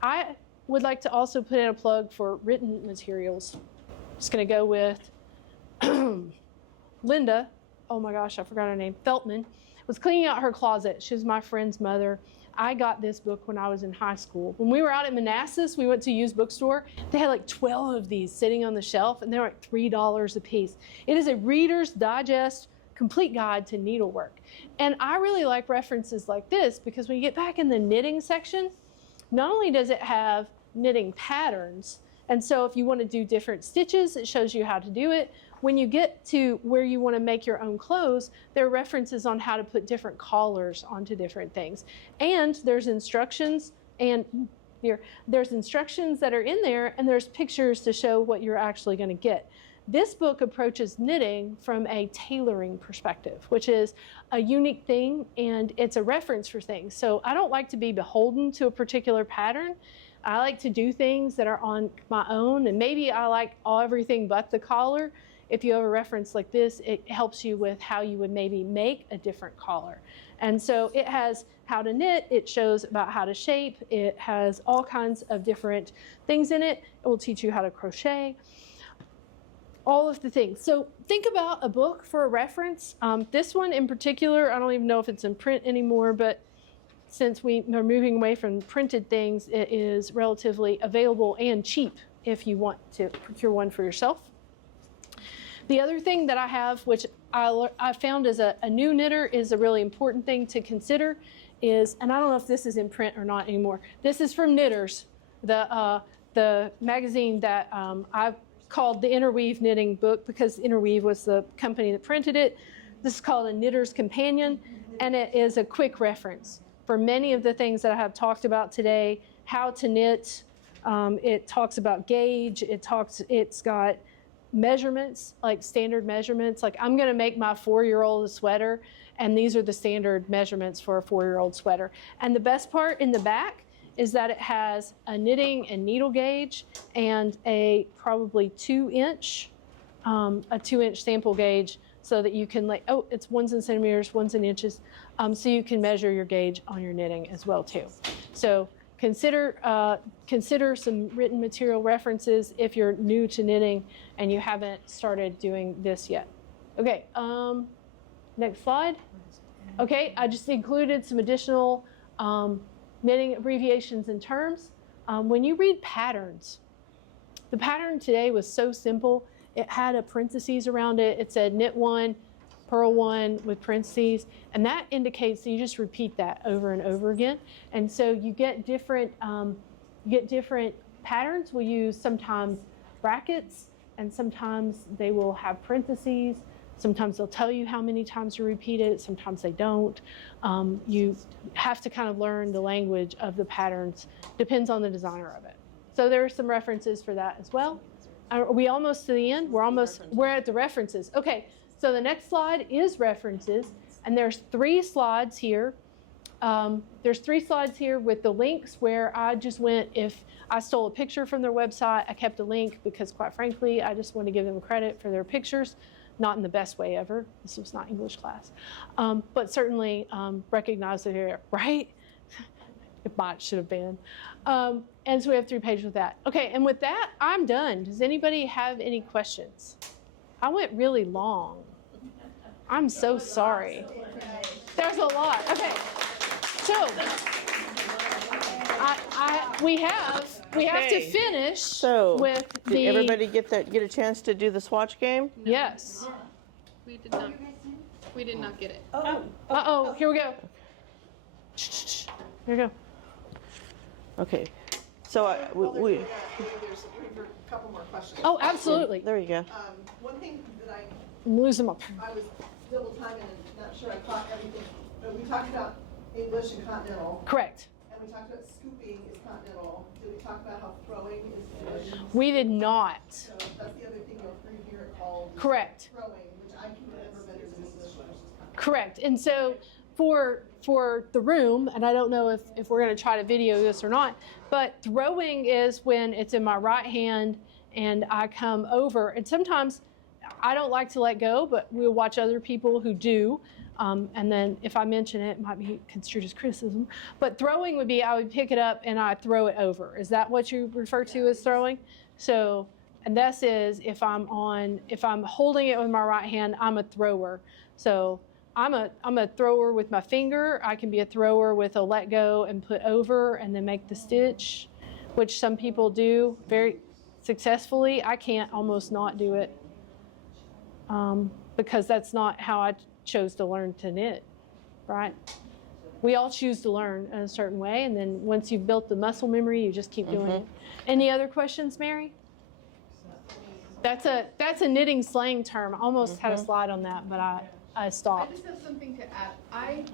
I would like to also put in a plug for written materials. Just going to go with Linda. Oh my gosh, I forgot her name. Feltman was cleaning out her closet. She was my friend's mother. I got this book when I was in high school. When we were out at Manassas, we went to a used bookstore. They had like 12 of these sitting on the shelf, and they were like $3 a piece. It is a Reader's Digest complete guide to needlework. And I really like references like this because when you get back in the knitting section, not only does it have knitting patterns, and so if you want to do different stitches, it shows you how to do it. When you get to where you want to make your own clothes, there are references on how to put different collars onto different things. And there's instructions, and there's instructions that are in there, and there's pictures to show what you're actually going to get. This book approaches knitting from a tailoring perspective, which is a unique thing, and it's a reference for things. So I don't like to be beholden to a particular pattern. I like to do things that are on my own, and maybe I like everything but the collar. If you have a reference like this, it helps you with how you would maybe make a different collar. And so it has how to knit, it shows about how to shape, it has all kinds of different things in it. It will teach you how to crochet, all of the things. So think about a book for a reference. This one in particular, I don't even know if it's in print anymore, but since we are moving away from printed things, it is relatively available and cheap if you want to procure one for yourself. The other thing that I have, which I found as a new knitter is a really important thing to consider is, and I don't know if this is in print or not anymore, this is from Knitters, the magazine that I've called the Interweave Knitting Book because Interweave was the company that printed it. This is called a Knitter's Companion, and it is a quick reference for many of the things that I have talked about today, how to knit. It talks about gauge, it's got measurements, like standard measurements. Like I'm gonna make my 4-year-old a sweater, and these are the standard measurements for a 4-year-old sweater. And the best part in the back is that it has a knitting and needle gauge and a probably 2-inch sample gauge so that you can it's ones in centimeters, ones in inches, so you can measure your gauge on your knitting as well too. So consider some written material references if you're new to knitting and you haven't started doing this yet. Okay, next slide. Okay, I just included some additional knitting abbreviations and terms. When you read patterns, the pattern today was so simple. It had a parentheses around it. It said knit 1, purl 1 with parentheses, and that indicates that you just repeat that over and over again. And so you get different patterns. We'll use sometimes brackets, and sometimes they will have parentheses. Sometimes they'll tell you how many times to repeat it. Sometimes they don't. You have to kind of learn the language of the patterns. Depends on the designer of it. So there are some references for that as well. Are we almost to the end? We're at the references. Okay, so the next slide is references, and there's 3 slides here. There's 3 slides here with the links where I just went, if I stole a picture from their website, I kept a link because quite frankly, I just want to give them credit for their pictures. Not in the best way ever. This was not English class. But certainly recognize it here, right? It should have been. And so we have 3 pages with that. Okay, and with that, I'm done. Does anybody have any questions? I went really long. I'm so sorry. There's a lot. Okay, so we have to finish with the. Did everybody get a chance to do the swatch game? Yes. We did not get it. Uh-oh, here we go. Here we go. Okay, so There's a couple more questions. Oh, absolutely. there you go. One thing that I'm losing my. I was double timing and not sure I caught everything, but we talked about English and continental, Correct. and we talked about scooping is continental. Did we talk about how throwing is English? We did not. So that's the other thing you'll hear it called. Correct. Throwing, which I can remember better than English versus continental. Correct. And so for the room, and I don't know if we're going to try to video this or not, but throwing is when it's in my right hand and I come over. And sometimes I don't like to let go, but we'll watch other people who do. And then if I mention it, it might be construed as criticism. But throwing would be I would pick it up and I throw it over. Is that what you refer to as throwing? So, and this is if I'm holding it with my right hand, I'm a thrower. So I'm a thrower with my finger. I can be a thrower with a let go and put over and then make the stitch, which some people do very successfully. I can't almost not do it because that's not how I chose to learn to knit, right? We all choose to learn in a certain way, and then once you've built the muscle memory, you just keep doing it. Any other questions, Mary? That's a knitting slang term. I almost had a slide on that, but I I stopped. just have something to add. I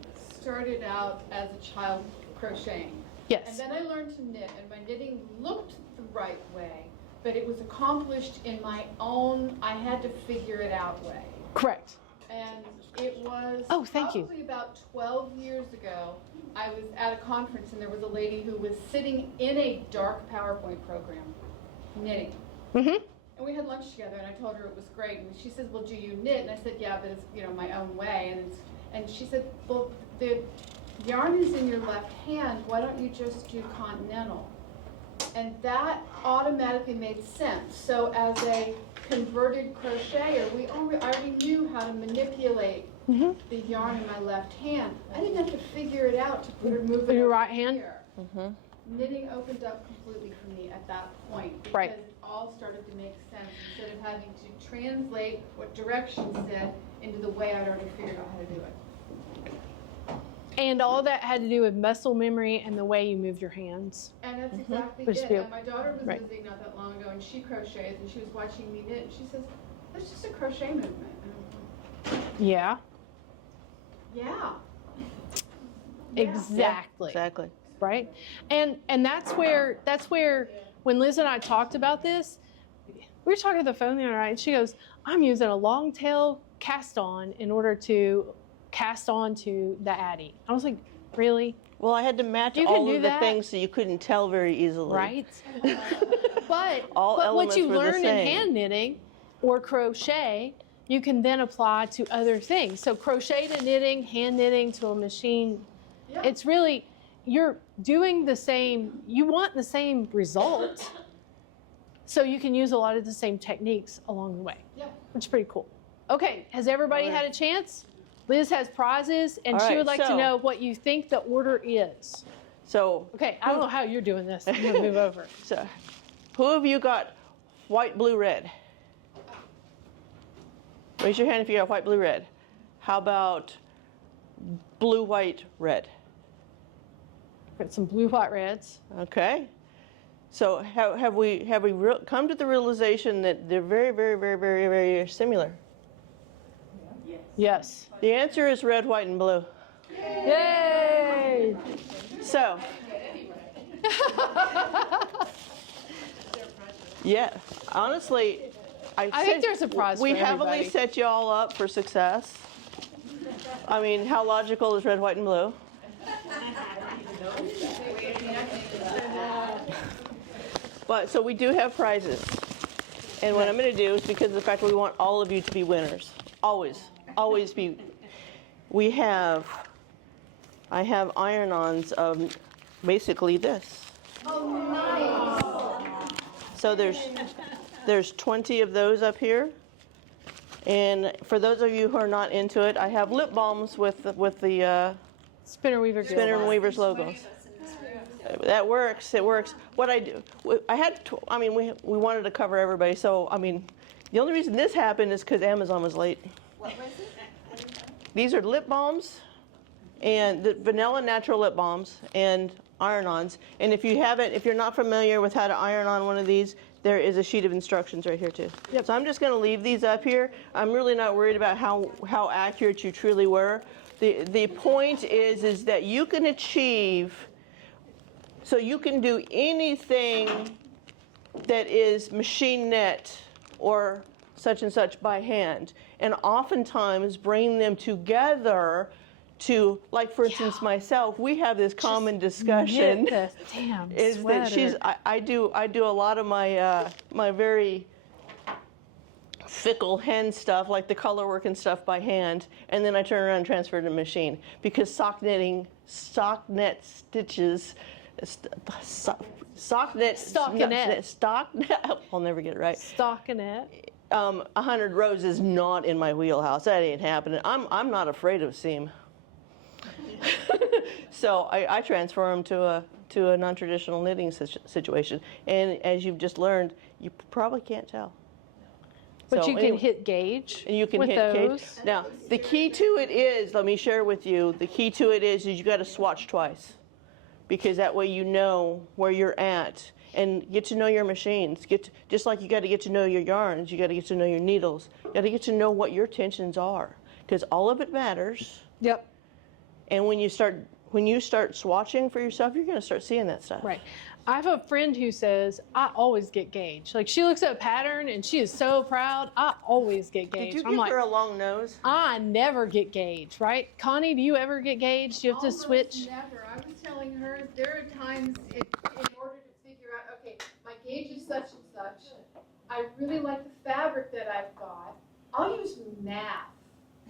started out as a child crocheting. Yes. And then I learned to knit, and my knitting looked the right way, but it was accomplished in my own, I had to figure it out way. Correct. And it was thank you. probably about 12 years ago, I was at a conference and there was a lady who was sitting in a dark PowerPoint program, knitting. Mm-hmm. And we had lunch together and I told her it was great. And she says, well, do you knit? And I said, yeah, but it's, my own way. And she said, well, the yarn is in your left hand. Why don't you just do continental? And that automatically made sense. So as a converted crocheter, I already knew how to manipulate the yarn in my left hand. I didn't have to figure it out to put her move it Your over right hand? here. Knitting opened up completely for me at that point because Right. it all started to make sense instead of having to translate what directions said into the way I'd already figured out how to do it. And all that had to do with muscle memory and the way you moved your hands. And that's exactly Which it. feel- And my daughter was right. visiting not that long ago, and she crochets, and she was watching me knit, and she says, "That's just a crochet movement." And I'm Yeah. like, yeah. Exactly. Exactly. Right? And that's where when Liz and I talked about this, we were talking on the phone the other night, and she goes, I'm using a long tail cast on in order to cast on to the Addy. I was like, really? Well, I had to match You can all do of the that. things so you couldn't tell very easily. Right? But All what elements you were the learn in same. hand knitting or crochet, you can then apply to other things. So crochet to knitting, hand knitting to a machine, Yeah. it's really, you're doing the same, you want the same result. So you can use a lot of the same techniques along the way, Yeah. which is pretty cool. Okay, has everybody had a chance? Liz has prizes, and All she right, would like to so- know what you think the order is. So, Okay, I don't know how you're doing this. I'm gonna move over. so who of you got white, blue, red? Raise your hand if you got white, blue, red. How about blue, white, red? Got some blue, white, reds. Okay. So have we come to the realization that they're very, very, very, very, very similar? Yes. The answer is red, white, and blue. Yay! So, yeah, honestly, I think there's a prize we for heavily everybody. set you all up for success. I mean, how logical is red, white, and blue? But so we do have prizes. And what I'm going to do is because of the fact that we want all of you to be winners. Always be. I have iron-ons of basically this. Oh, nice. So there's 20 of those up here. And for those of you who are not into it, I have lip balms with the Spinner Weaver. Spinner and Weaver's logos. That works. It works. What I do, we wanted to cover everybody. So I mean, the only reason this happened is because Amazon was late. What was it? These are lip balms, and the vanilla natural lip balms and iron-ons. And if you're not familiar with how to iron on one of these, there is a sheet of instructions right here too. So I'm just going to leave these up here. I'm really not worried about how accurate you truly were. The point is that you can achieve. So you can do anything that is machine knit or such and such by hand, and oftentimes bring them together to, like for instance myself, we have this common discussion. Knit the damn Is that sweater. I do a lot of my my very fickle hen stuff, like the color work and stuff by hand, and then I turn around and transfer to machine because sock net stitches. Stockinette. I'll never get it right. Stockinette. 100 rows is not in my wheelhouse. That ain't happening. I'm not afraid of seam. So I transfer them to a non-traditional knitting situation. And as you've just learned, you probably can't tell. But So you can anyway, hit gauge and you can with hit those. gauge. Now, the key to it is, let me share with you, the key to it is you got to swatch twice. Because that way you know where you're at and get to know your machines. Just like you got to get to know your yarns, you got to get to know your needles. You got to get to know what your tensions are, because all of it matters. Yep. And when you start swatching for yourself, you're going to start seeing that stuff. Right. I have a friend who says, I always get gauge. Like, she looks at a pattern and she is so proud. I always get gauge. Did you I'm give like, her a long nose? I never get gauge, right? Connie, do you ever get gauge? Do you have to Almost switch? Never. I was telling her there are times in order to figure out, okay, my gauge is such and such. I really like the fabric that I've got. I'll use math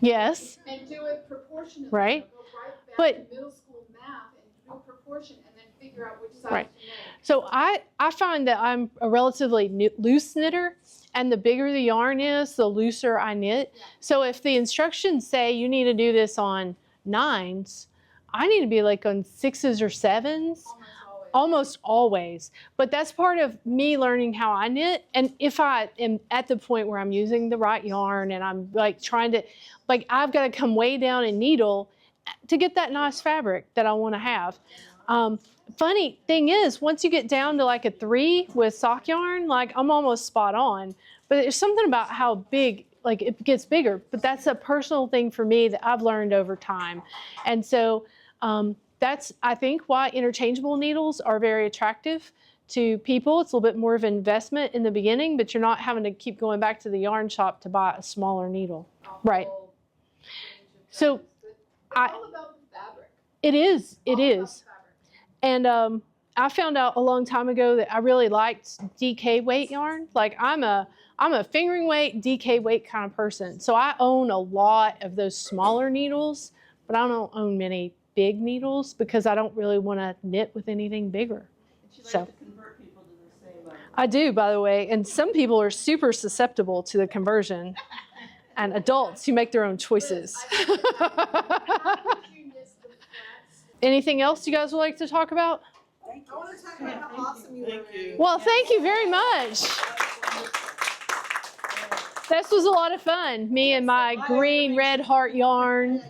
Yes. and do it proportionately. Right. I'll go right back But- to middle school math and do proportion and then figure out which size Right. to make. So I find that I'm a relatively loose knitter, and the bigger the yarn is, the looser I knit. Yeah. So if the instructions say you need to do this on 9s, I need to be like on 6s or 7s. Almost always. Almost always. But that's part of me learning how I knit. And if I am at the point where I'm using the right yarn and I'm like trying to, like, I've got to come way down and needle to get that nice fabric that I want to have. Funny thing is, once you get down to like a 3 with sock yarn, like, I'm almost spot on. But there's something about how big, like, it gets bigger. But that's a personal thing for me that I've learned over time. And so that's, I think, why interchangeable needles are very attractive to people. It's a little bit more of an investment in the beginning, but you're not having to keep going back to the yarn shop to buy a smaller needle. Right. Whole range of So, colors. But I- it's all about the fabric. It is. It All about is. the fabric. And I found out a long time ago that I really liked DK weight yarn. Like, I'm a fingering weight, DK weight kind of person. So I own a lot of those smaller needles, but I don't own many big needles because I don't really want to knit with anything bigger. And she likes So- to convert people to the same level. I do, by the way, and some people are super susceptible to the conversion, and adults who make their own choices. How would you knit the flats? Anything else you guys would like to talk about? I want to talk about how awesome you were. Thank you. Mary. Well, thank you very much. This was a lot of fun. Me and my green red heart yarn.